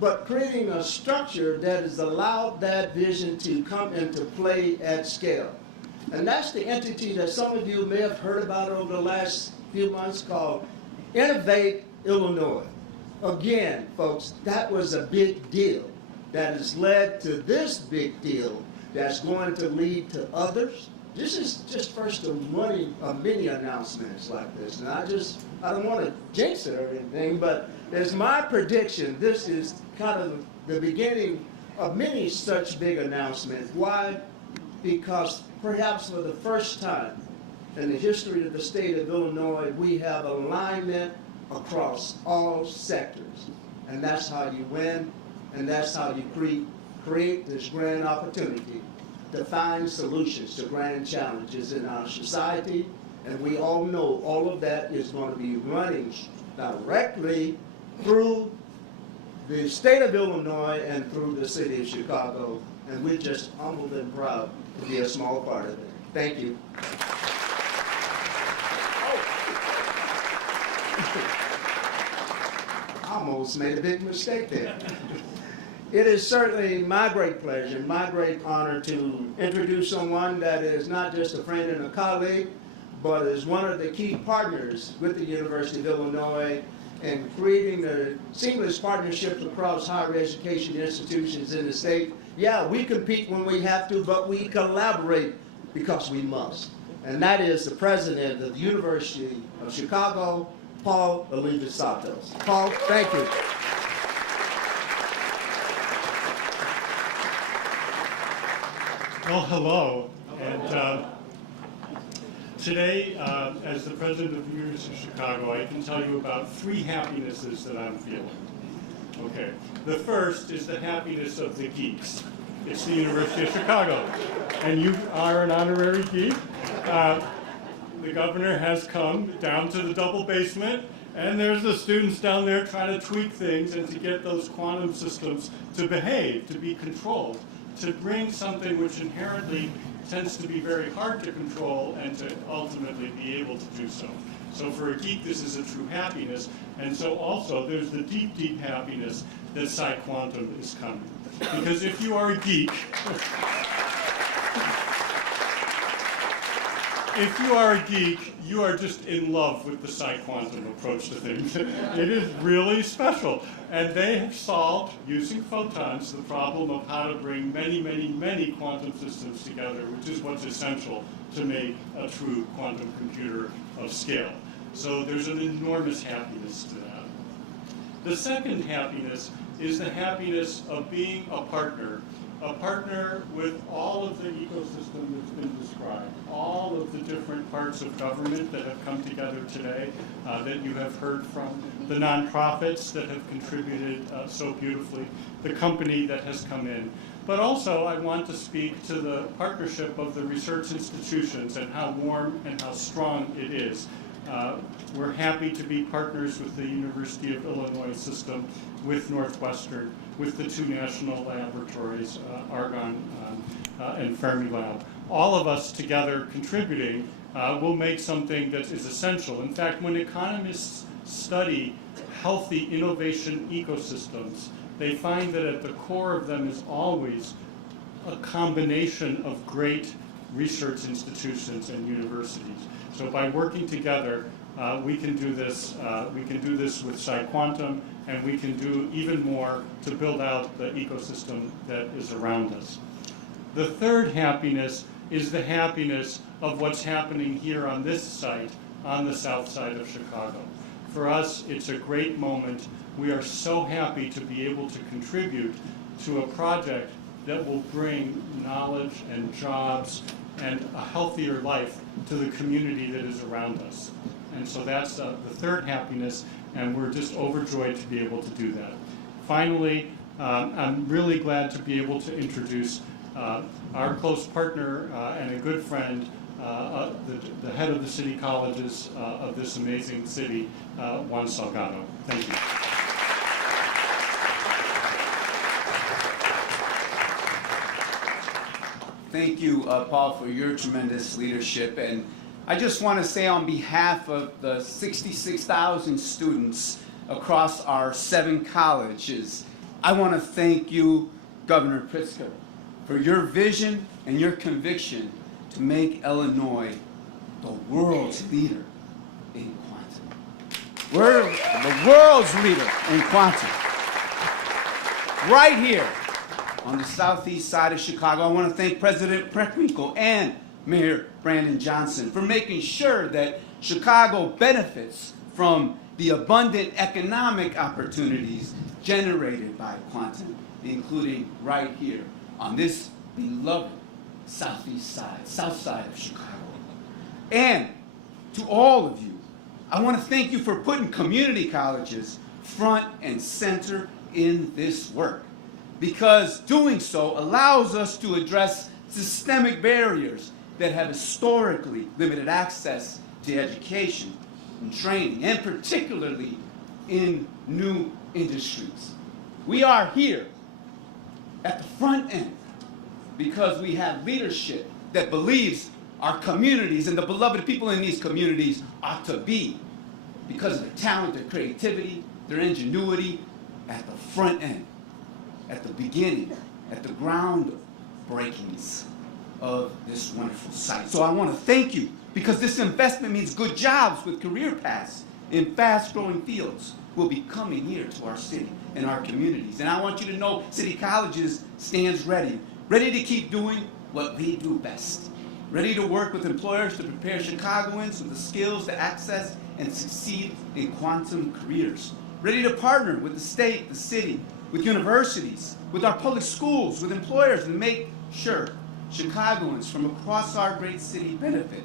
but creating a structure that has allowed that vision to come into play at scale. And that's the entity that some of you may have heard about over the last few months called Innovate Illinois. Again, folks, that was a big deal. That has led to this big deal that's going to lead to others. This is just first of many announcements like this. And I don't want to jinx it or anything, but it's my prediction this is kind of the beginning of many such big announcements. Why? Because perhaps for the first time in the history of the state of Illinois, we have alignment across all sectors. And that's how you win. And that's how you create this grand opportunity to find solutions to grand challenges in our society. And we all know all of that is going to be running directly through the state of Illinois and through the city of Chicago. And we're just humbled and proud to be a small part of it. Thank you. I almost made a big mistake there. It is certainly my great pleasure, my great honor to introduce someone that is not just a friend and a colleague, but is one of the key partners with the University of Illinois in creating the seamless partnerships across higher education institutions in the state. Yeah, we compete when we have to, but we collaborate because we must. And that is the president of the University of Chicago, Paul Olivas-Santos. Paul, thank you. Well, hello, and Today, as the president of the University of Chicago, I can tell you about 3 happinesses that I'm feeling. Okay, the first is the happiness of the geeks. It's the University of Chicago, and you are an honorary geek. The governor has come down to the double basement, and there's the students down there trying to tweak things and to get those quantum systems to behave, to be controlled, to bring something which inherently tends to be very hard to control and to ultimately be able to do so. So for a geek, this is a true happiness. And so also, there's the deep, deep happiness that PsiQuantum is coming. Because if you are a geek, if you are a geek, you are just in love with the PsiQuantum approach to things. It is really special. And they have solved, using photons, the problem of how to bring many, many, many quantum systems together, which is what's essential to make a true quantum computer of scale. So there's an enormous happiness to that. The second happiness is the happiness of being a partner with all of the ecosystem that's been described, all of the different parts of government that have come together today that you have heard from, the nonprofits that have contributed so beautifully, the company that has come in. But also I want to speak to the partnership of the research institutions and how warm and how strong it is. We're happy to be partners with the University of Illinois system, with Northwestern, with the 2 national laboratories, Argonne and Fermilab. All of us together contributing will make something that is essential. In fact, when economists study healthy innovation ecosystems, they find that at the core of them is always a combination of great research institutions and universities. So by working together, we can do this. We can do this with PsiQuantum, and we can do even more to build out the ecosystem that is around us. The third happiness is the happiness of what's happening here on this site, on the south side of Chicago. For us, it's a great moment. We are so happy to be able to contribute to a project that will bring knowledge and jobs and a healthier life to the community that is around us. And so that's the third happiness, and we're just overjoyed to be able to do that. Finally, I'm really glad to be able to introduce our close partner and a good friend, the head of the city colleges of this amazing city, Juan Salgado. Thank you. Thank you, Paul, for your tremendous leadership. And I just want to say on behalf of the 66,000 students across our 7 colleges, I want to thank you, Governor Pritzker, for your vision and your conviction to make Illinois the world's leader in quantum. We're the world's leader in quantum. Right here on the southeast side of Chicago, I want to thank President Preckwinkle and Mayor Brandon Johnson for making sure that Chicago benefits from the abundant economic opportunities generated by quantum, including right here on this beloved southeast side, south side of Chicago. And to all of you, I want to thank you for putting community colleges front and center in this work, because doing so allows us to address systemic barriers that have historically limited access to education and training, and particularly in new industries. We are here at the front end because we have leadership that believes our communities and the beloved people in these communities ought to be, because of their talent, their creativity, their ingenuity, at the front end, at the beginning, at the groundbreakings of this wonderful site. So I want to thank you, because this investment means good jobs with career paths in fast-growing fields will be coming here to our city and our communities. And I want you to know City Colleges stands ready to keep doing what we do best, ready to work with employers to prepare Chicagoans with the skills to access and succeed in quantum careers, ready to partner with the state, the city, with universities, with our public schools, with employers, and make sure Chicagoans from across our great city benefit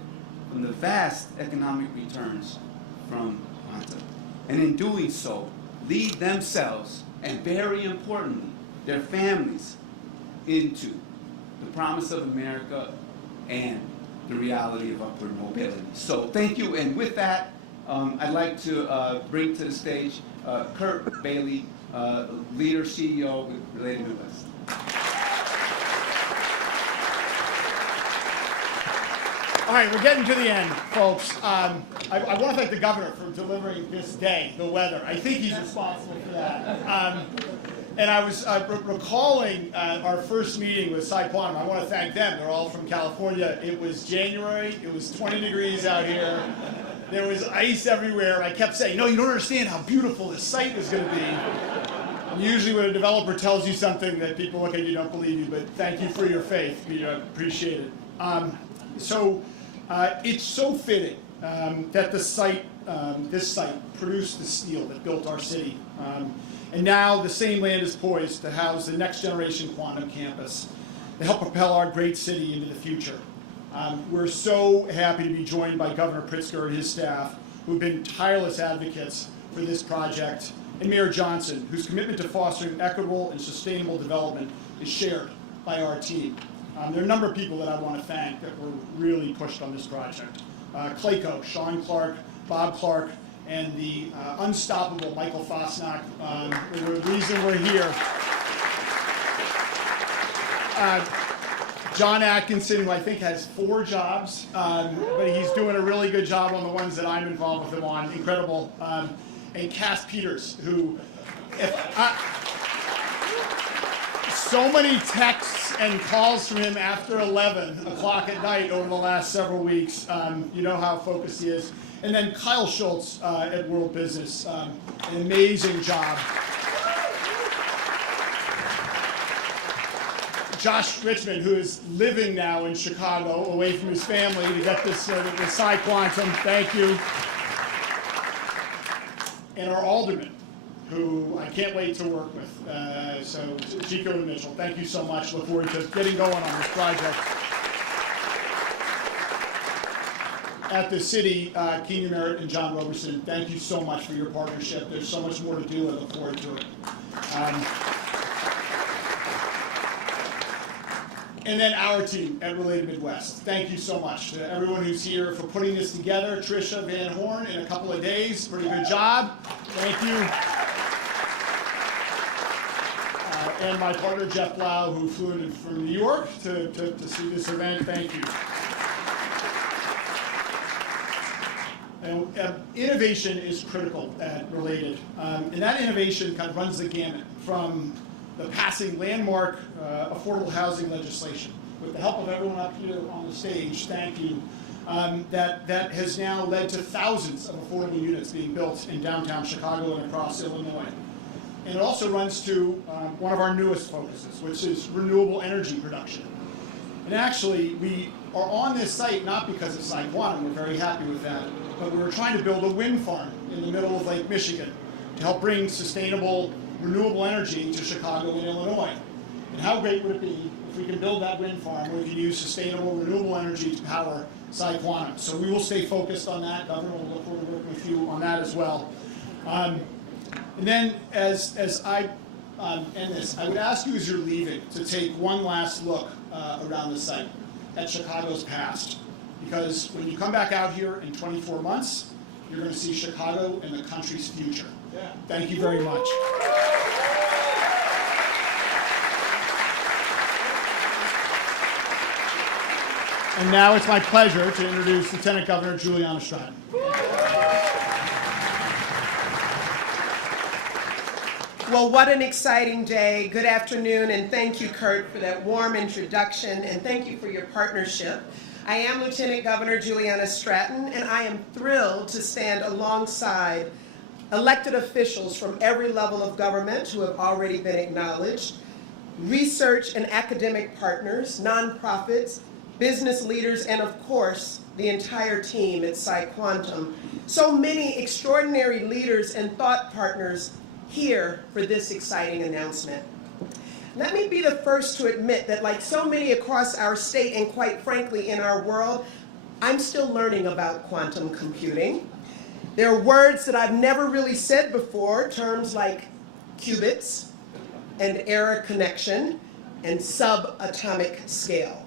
from the vast economic returns from quantum. And in doing so, lead themselves, and very importantly, their families, into the promise of America and the reality of upward mobility. So thank you, and with that, I'd like to bring to the stage Kurt Bailey, leader, CEO with Related Midwest. All right, we're getting to the end, folks. I want to thank the governor for delivering this day, the weather. I think he's responsible for that. And I was recalling our first meeting with PsiQuantum. I want to thank them. They're all from California. It was January. It was 20 degrees out here. There was ice everywhere. And I kept saying, no, you don't understand how beautiful this site is going to be. And usually when a developer tells you something that people look at you don't believe you, but thank you for your faith. We appreciate it. It's so fitting that this site produced the steel that built our city. And now the same land is poised to house the next generation quantum campus to help propel our great city into the future. We're so happy to be joined by Governor Pritzker and his staff, who've been tireless advocates for this project, and Mayor Johnson, whose commitment to fostering equitable and sustainable development is shared by our team. There are a number of people that I want to thank that were really pushed on this project. Clayco, Sean Clark, Bob Clark, and the unstoppable Michael Fosnack, the reason we're here. John Atkinson, who I think has 4 jobs, but he's doing a really good job on the ones that I'm involved with him on. Incredible. And Cass Peters, who, so many texts and calls from him after 11 o'clock at night over the last several weeks. You know how focused he is. And then Kyle Schultz at World Business, an amazing job. Josh Richmond, who is living now in Chicago, away from his family to get this with PsiQuantum, thank you. And our alderman, who I can't wait to work with. So Chico and Mitchell, thank you so much. Look forward to getting going on this project. At the city, Keenan Merritt and John Roberson, thank you so much for your partnership. There's so much more to do. I look forward to it. And then our team at Related Midwest. Thank you so much to everyone who's here for putting this together. Tricia Van Horn in a couple of days. Pretty good job. Thank you. And my partner, Jeff Blau, who flew in from New York to see this event. Thank you. And, innovation is critical at Related. And that innovation kind of runs the gamut from the passing landmark affordable housing legislation, with the help of everyone up here on the stage, thank you, that has now led to thousands of affordable units being built in downtown Chicago and across Illinois. And it also runs to one of our newest focuses, which is renewable energy production. And actually, we are on this site not because of PsiQuantum, we're very happy with that, but we were trying to build a wind farm in the middle of Lake Michigan to help bring sustainable renewable energy to Chicago and Illinois. And how great would it be if we can build that wind farm where we can use sustainable renewable energy to power PsiQuantum? So we will stay focused on that. Governor will look forward to working with you on that as well. And then as I end this, I would ask you as you're leaving to take one last look around the site at Chicago's past. Because when you come back out here in 24 months, you're going to see Chicago and the country's future. Thank you very much. And now it's my pleasure to introduce Lieutenant Governor Juliana Stratton. Well, what an exciting day. Good afternoon, and thank you, Kurt, for that warm introduction, and thank you for your partnership. I am Lieutenant Governor Juliana Stratton, and I am thrilled to stand alongside elected officials from every level of government who have already been acknowledged, research and academic partners, nonprofits, business leaders, and of course, the entire team at PsiQuantum. So many extraordinary leaders and thought partners here for this exciting announcement. Let me be the first to admit that, like so many across our state and quite frankly in our world, I'm still learning about quantum computing. There are words that I've never really said before, terms like qubits and error connection and subatomic scale.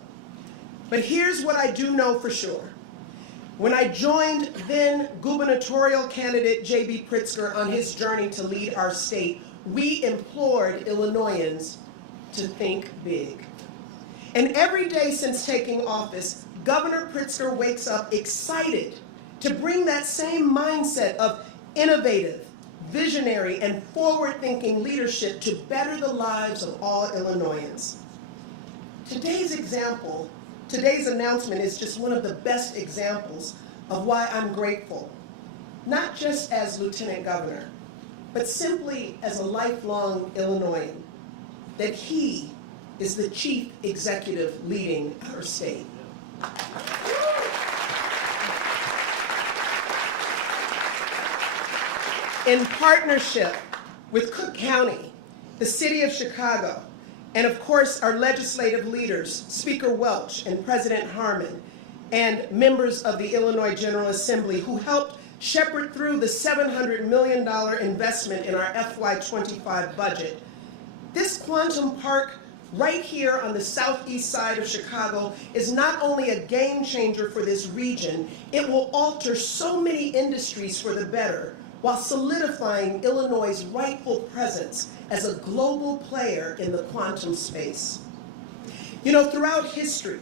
But here's what I do know for sure. When I joined then gubernatorial candidate J.B. Pritzker on his journey to lead our state, we implored Illinoisans to think big. And every day since taking office, Governor Pritzker wakes up excited to bring that same mindset of innovative, visionary, and forward-thinking leadership to better the lives of all Illinoisans. Today's announcement is just one of the best examples of why I'm grateful, not just as Lieutenant Governor, but simply as a lifelong Illinoisan, that he is the chief executive leading our state. In partnership with Cook County, the City of Chicago, and of course our legislative leaders, Speaker Welch and President Harmon, and members of the Illinois General Assembly who helped shepherd through the $700 million investment in our FY25 budget, this quantum park right here on the southeast side of Chicago is not only a game changer for this region, it will alter so many industries for the better, while solidifying Illinois' rightful presence as a global player in the quantum space. You know, throughout history,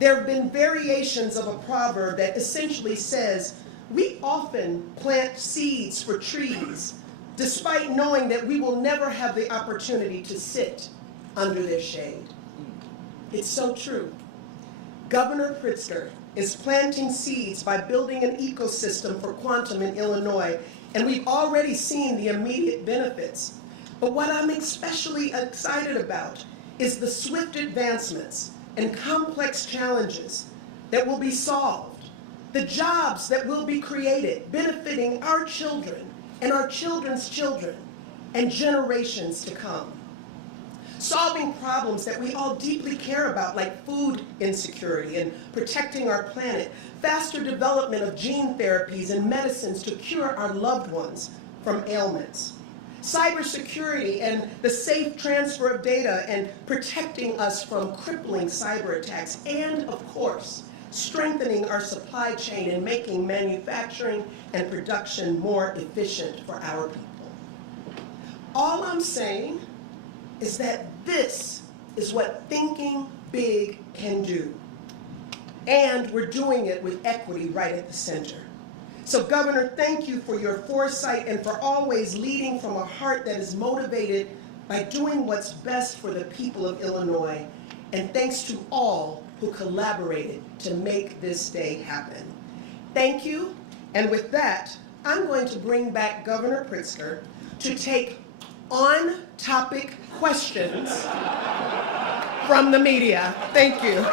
there have been variations of a proverb that essentially says, we often plant seeds for trees, despite knowing that we will never have the opportunity to sit under their shade. It's so true. Governor Pritzker is planting seeds by building an ecosystem for quantum in Illinois, and we've already seen the immediate benefits. But what I'm especially excited about is the swift advancements and complex challenges that will be solved, the jobs that will be created, benefiting our children and our children's children and generations to come. Solving problems that we all deeply care about, like food insecurity and protecting our planet, faster development of gene therapies and medicines to cure our loved ones from ailments, cybersecurity and the safe transfer of data and protecting us from crippling cyber attacks, and of course, strengthening our supply chain and making manufacturing and production more efficient for our people. All I'm saying is that this is what thinking big can do. And we're doing it with equity right at the center. So Governor, thank you for your foresight and for always leading from a heart that is motivated by doing what's best for the people of Illinois. And thanks to all who collaborated to make this day happen. Thank you. And with that, I'm going to bring back Governor Pritzker to take on-topic questions from the media. Thank you.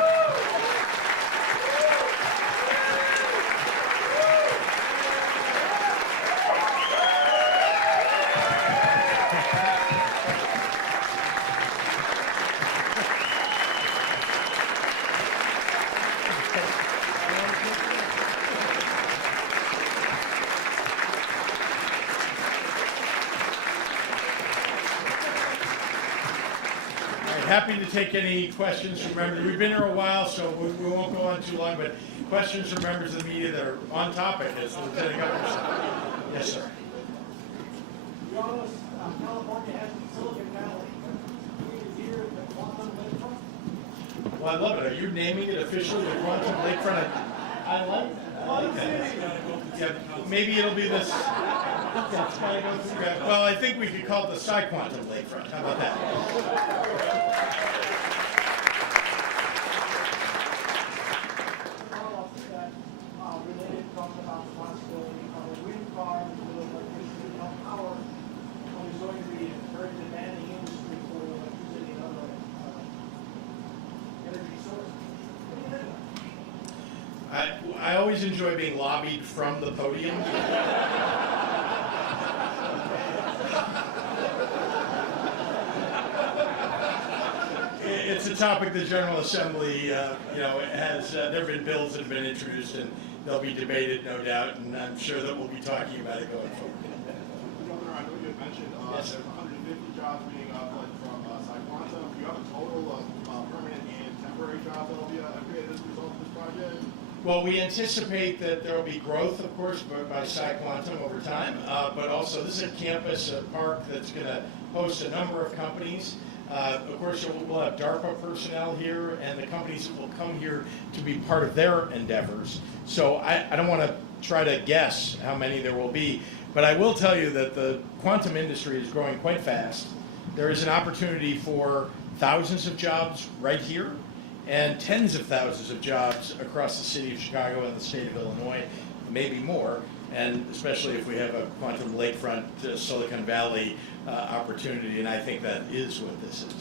Happy to take any questions from members. We've been here a while, so we won't go on too long, but questions from members of the media that are on topic, as the Lieutenant Governor said. Yes, sir. California has Silicon Valley. We hear the quantum lakefront. Well, I love it. Are you naming it officially the Quantum Lakefront? I like that. Yeah, maybe it'll be this. Well, I think we could call it the PsiQuantum Lakefront. How about that? I always enjoy being lobbied from the podium. It's a topic the General Assembly, has, there have been bills that have been introduced and they'll be debated, no doubt, and I'm sure that we'll be talking about it going forward. Governor, I know you had mentioned Yes, there's 150 jobs being applied from PsiQuantum. Do you have a total of permanent and temporary jobs that will be created as a result of this project? Well, we anticipate that there will be growth, of course, by PsiQuantum over time, but also this is a campus, a park that's going to host a number of companies. Of course, we'll have DARPA personnel here, and the companies will come here to be part of their endeavors. So I don't want to try to guess how many there will be, but I will tell you that the quantum industry is growing quite fast. There is an opportunity for thousands of jobs right here, and tens of thousands of jobs across the city of Chicago and the state of Illinois, maybe more, and especially if we have a quantum lakefront Silicon Valley opportunity, and I think that is what this is.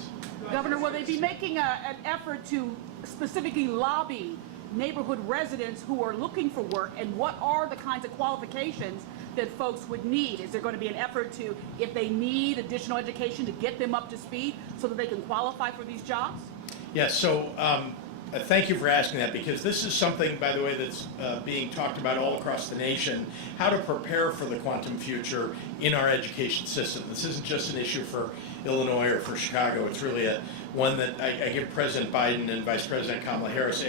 Governor, will they be making an effort to specifically lobby neighborhood residents who are looking for work, and what are the kinds of qualifications that folks would need? Is there going to be an effort to, if they need additional education, to get them up to speed so that they can qualify for these jobs? Yes, so thank you for asking that, because this is something, by the way, that's being talked about all across the nation, how to prepare for the quantum future in our education system. This isn't just an issue for Illinois or for Chicago. It's really one that I give President Biden and Vice President Kamala Harris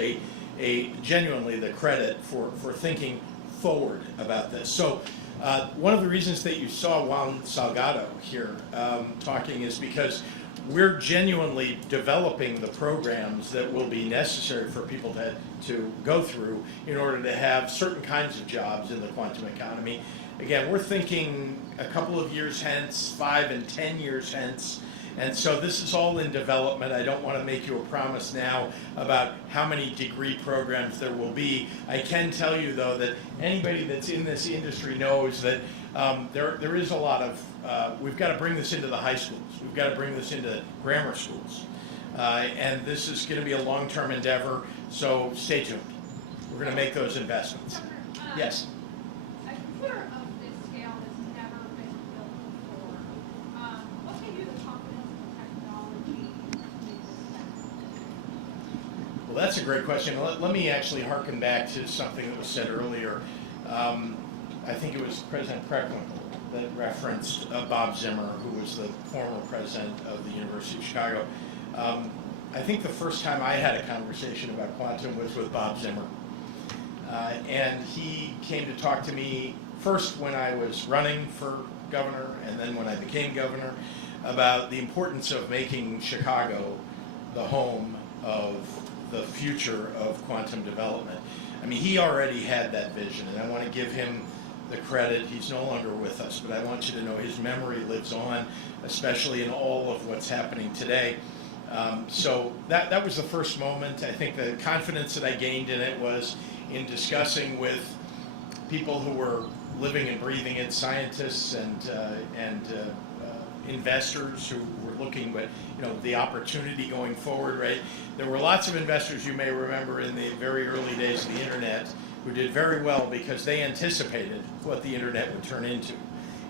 genuinely the credit for thinking forward about this. So one of the reasons that you saw Juan Salgado here talking is because we're genuinely developing the programs that will be necessary for people to go through in order to have certain kinds of jobs in the quantum economy. Again, we're thinking a couple of years hence, 5 and 10 years hence, and so this is all in development. I don't want to make you a promise now about how many degree programs there will be. I can tell you, though, that anybody that's in this industry knows that there is a lot of, we've got to bring this into the high schools. We've got to bring this into grammar schools. And this is going to be a long-term endeavor, so stay tuned. We're going to make those investments. Yes? A computer of this scale has never been built before. What gave you the confidence in the technology to make this happen? Well, that's a great question. Let me actually harken back to something that was said earlier. I think it was President Preckwinkle that referenced Bob Zimmer, who was the former president of the University of Chicago. I think the first time I had a conversation about quantum was with Bob Zimmer. And he came to talk to me first when I was running for governor, and then when I became governor, about the importance of making Chicago the home of the future of quantum development. I mean, he already had that vision, and I want to give him the credit. He's no longer with us, but I want you to know his memory lives on, especially in all of what's happening today. So that was the first moment. I think the confidence that I gained in it was in discussing with people who were living and breathing it, scientists and investors who were looking at the opportunity going forward. Right, there were lots of investors, you may remember, in the very early days of the internet, who did very well because they anticipated what the internet would turn into.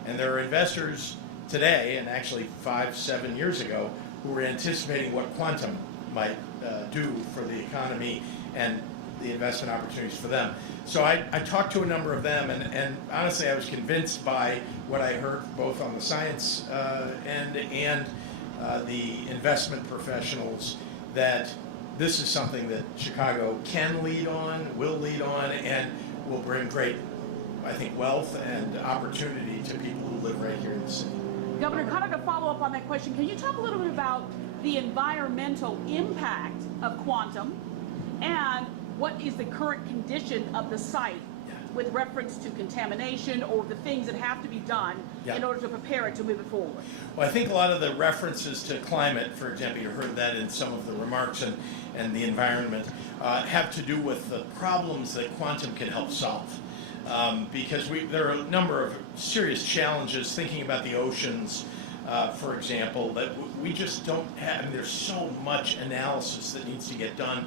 And there are investors today, and actually 5-7 years ago, who were anticipating what quantum might do for the economy and the investment opportunities for them. So I talked to a number of them, and honestly I was convinced by what I heard both on the science end and the investment professionals that this is something that Chicago can lead on, will lead on, and will bring great, I think, wealth and opportunity to people who live right here in the city. Governor, kind of to follow up on that question, can you talk a little bit about the environmental impact of quantum and what is the current condition of the site with reference to contamination or the things that have to be done in order to prepare it to move it forward? Well, I think a lot of the references to climate, for example, you heard that in some of the remarks, and the environment, have to do with the problems that quantum can help solve. Because there are a number of serious challenges thinking about the oceans, for example, that we just don't have. I mean, there's so much analysis that needs to get done,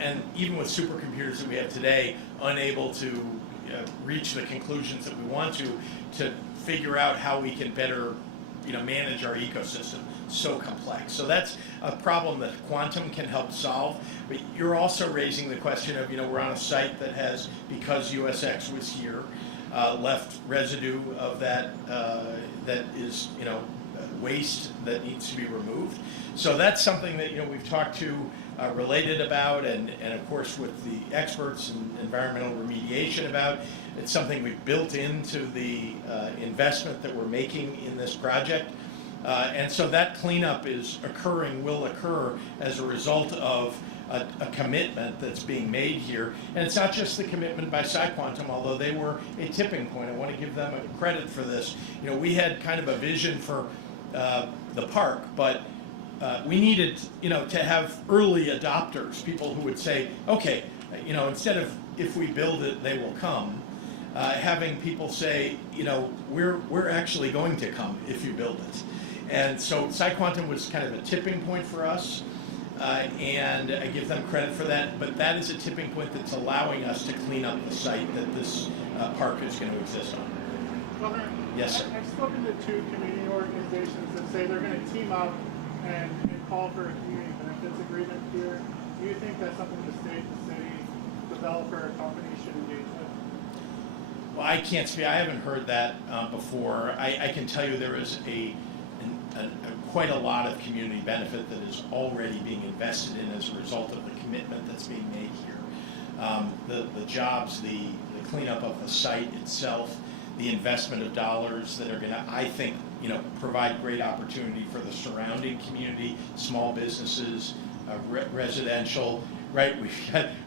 and even with supercomputers that we have today, unable to reach the conclusions that we want to figure out how we can better manage our ecosystem. So complex. So that's a problem that quantum can help solve. But you're also raising the question of, we're on a site that has, because USX was here, left residue of that that is, waste that needs to be removed. So that's something that, we've talked to Related about, and of course with the experts in environmental remediation about. It's something we've built into the investment that we're making in this project. And so that cleanup will occur as a result of a commitment that's being made here. And it's not just the commitment by PsiQuantum, although they were a tipping point. I want to give them credit for this. We had kind of a vision for the park, but we needed, to have early adopters, people who would say, okay, instead of if we build it, they will come. Having people say, we're actually going to come if you build it. And so PsiQuantum was kind of a tipping point for us, and I give them credit for that, but that is a tipping point that's allowing us to clean up the site that this park is going to exist on. Governor, Yes, sir. I've spoken to 2 community organizations that say they're going to team up and call for a community benefits agreement here. Do you think that's something the state, the city, developer, or company should engage with? Well, I can't speak. I haven't heard that before. I can tell you there is quite a lot of community benefit that is already being invested in as a result of the commitment that's being made here. The jobs, the cleanup of the site itself, the investment of dollars that are going to, I think, provide great opportunity for the surrounding community, small businesses, residential. Right,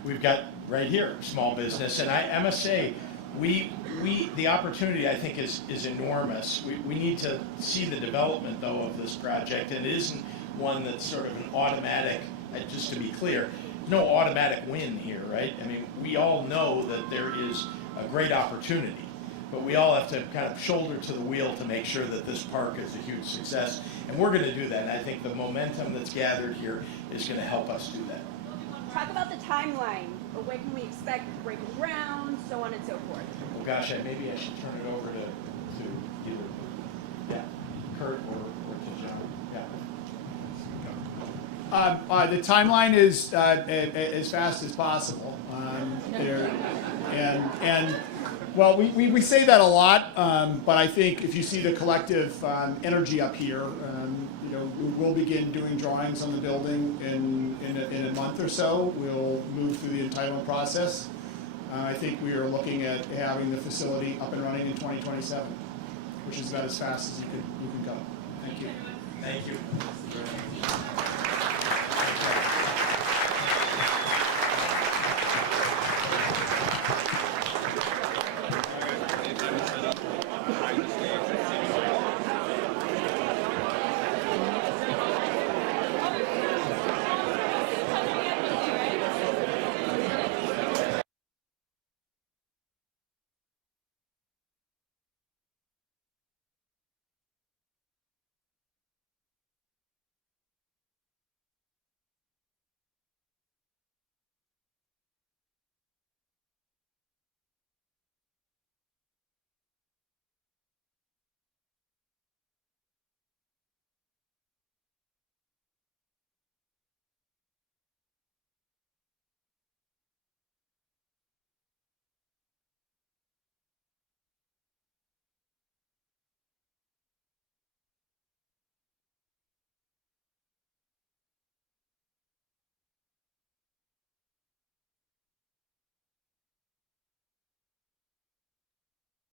we've got right here small business, and I must say, the opportunity I think is enormous. We need to see the development though of this project, and it isn't one that's sort of an automatic. Just to be clear, no automatic win here, right? I mean, we all know that there is a great opportunity, but we all have to kind of shoulder to the wheel to make sure that this park is a huge success, and we're going to do that. And I think the momentum that's gathered here is going to help us do that. Talk about the timeline. When can we expect breaking ground, so on and so forth? Well, gosh, maybe I should turn it over to either Kurt or to John. The timeline is as fast as possible. Well, we say that a lot, but I think if you see the collective energy up here, we'll begin doing drawings on the building in a month or so. We'll move through the entitlement process. I think we are looking at having the facility up and running in 2027, which is about as fast as you can go. Thank you. Thank you.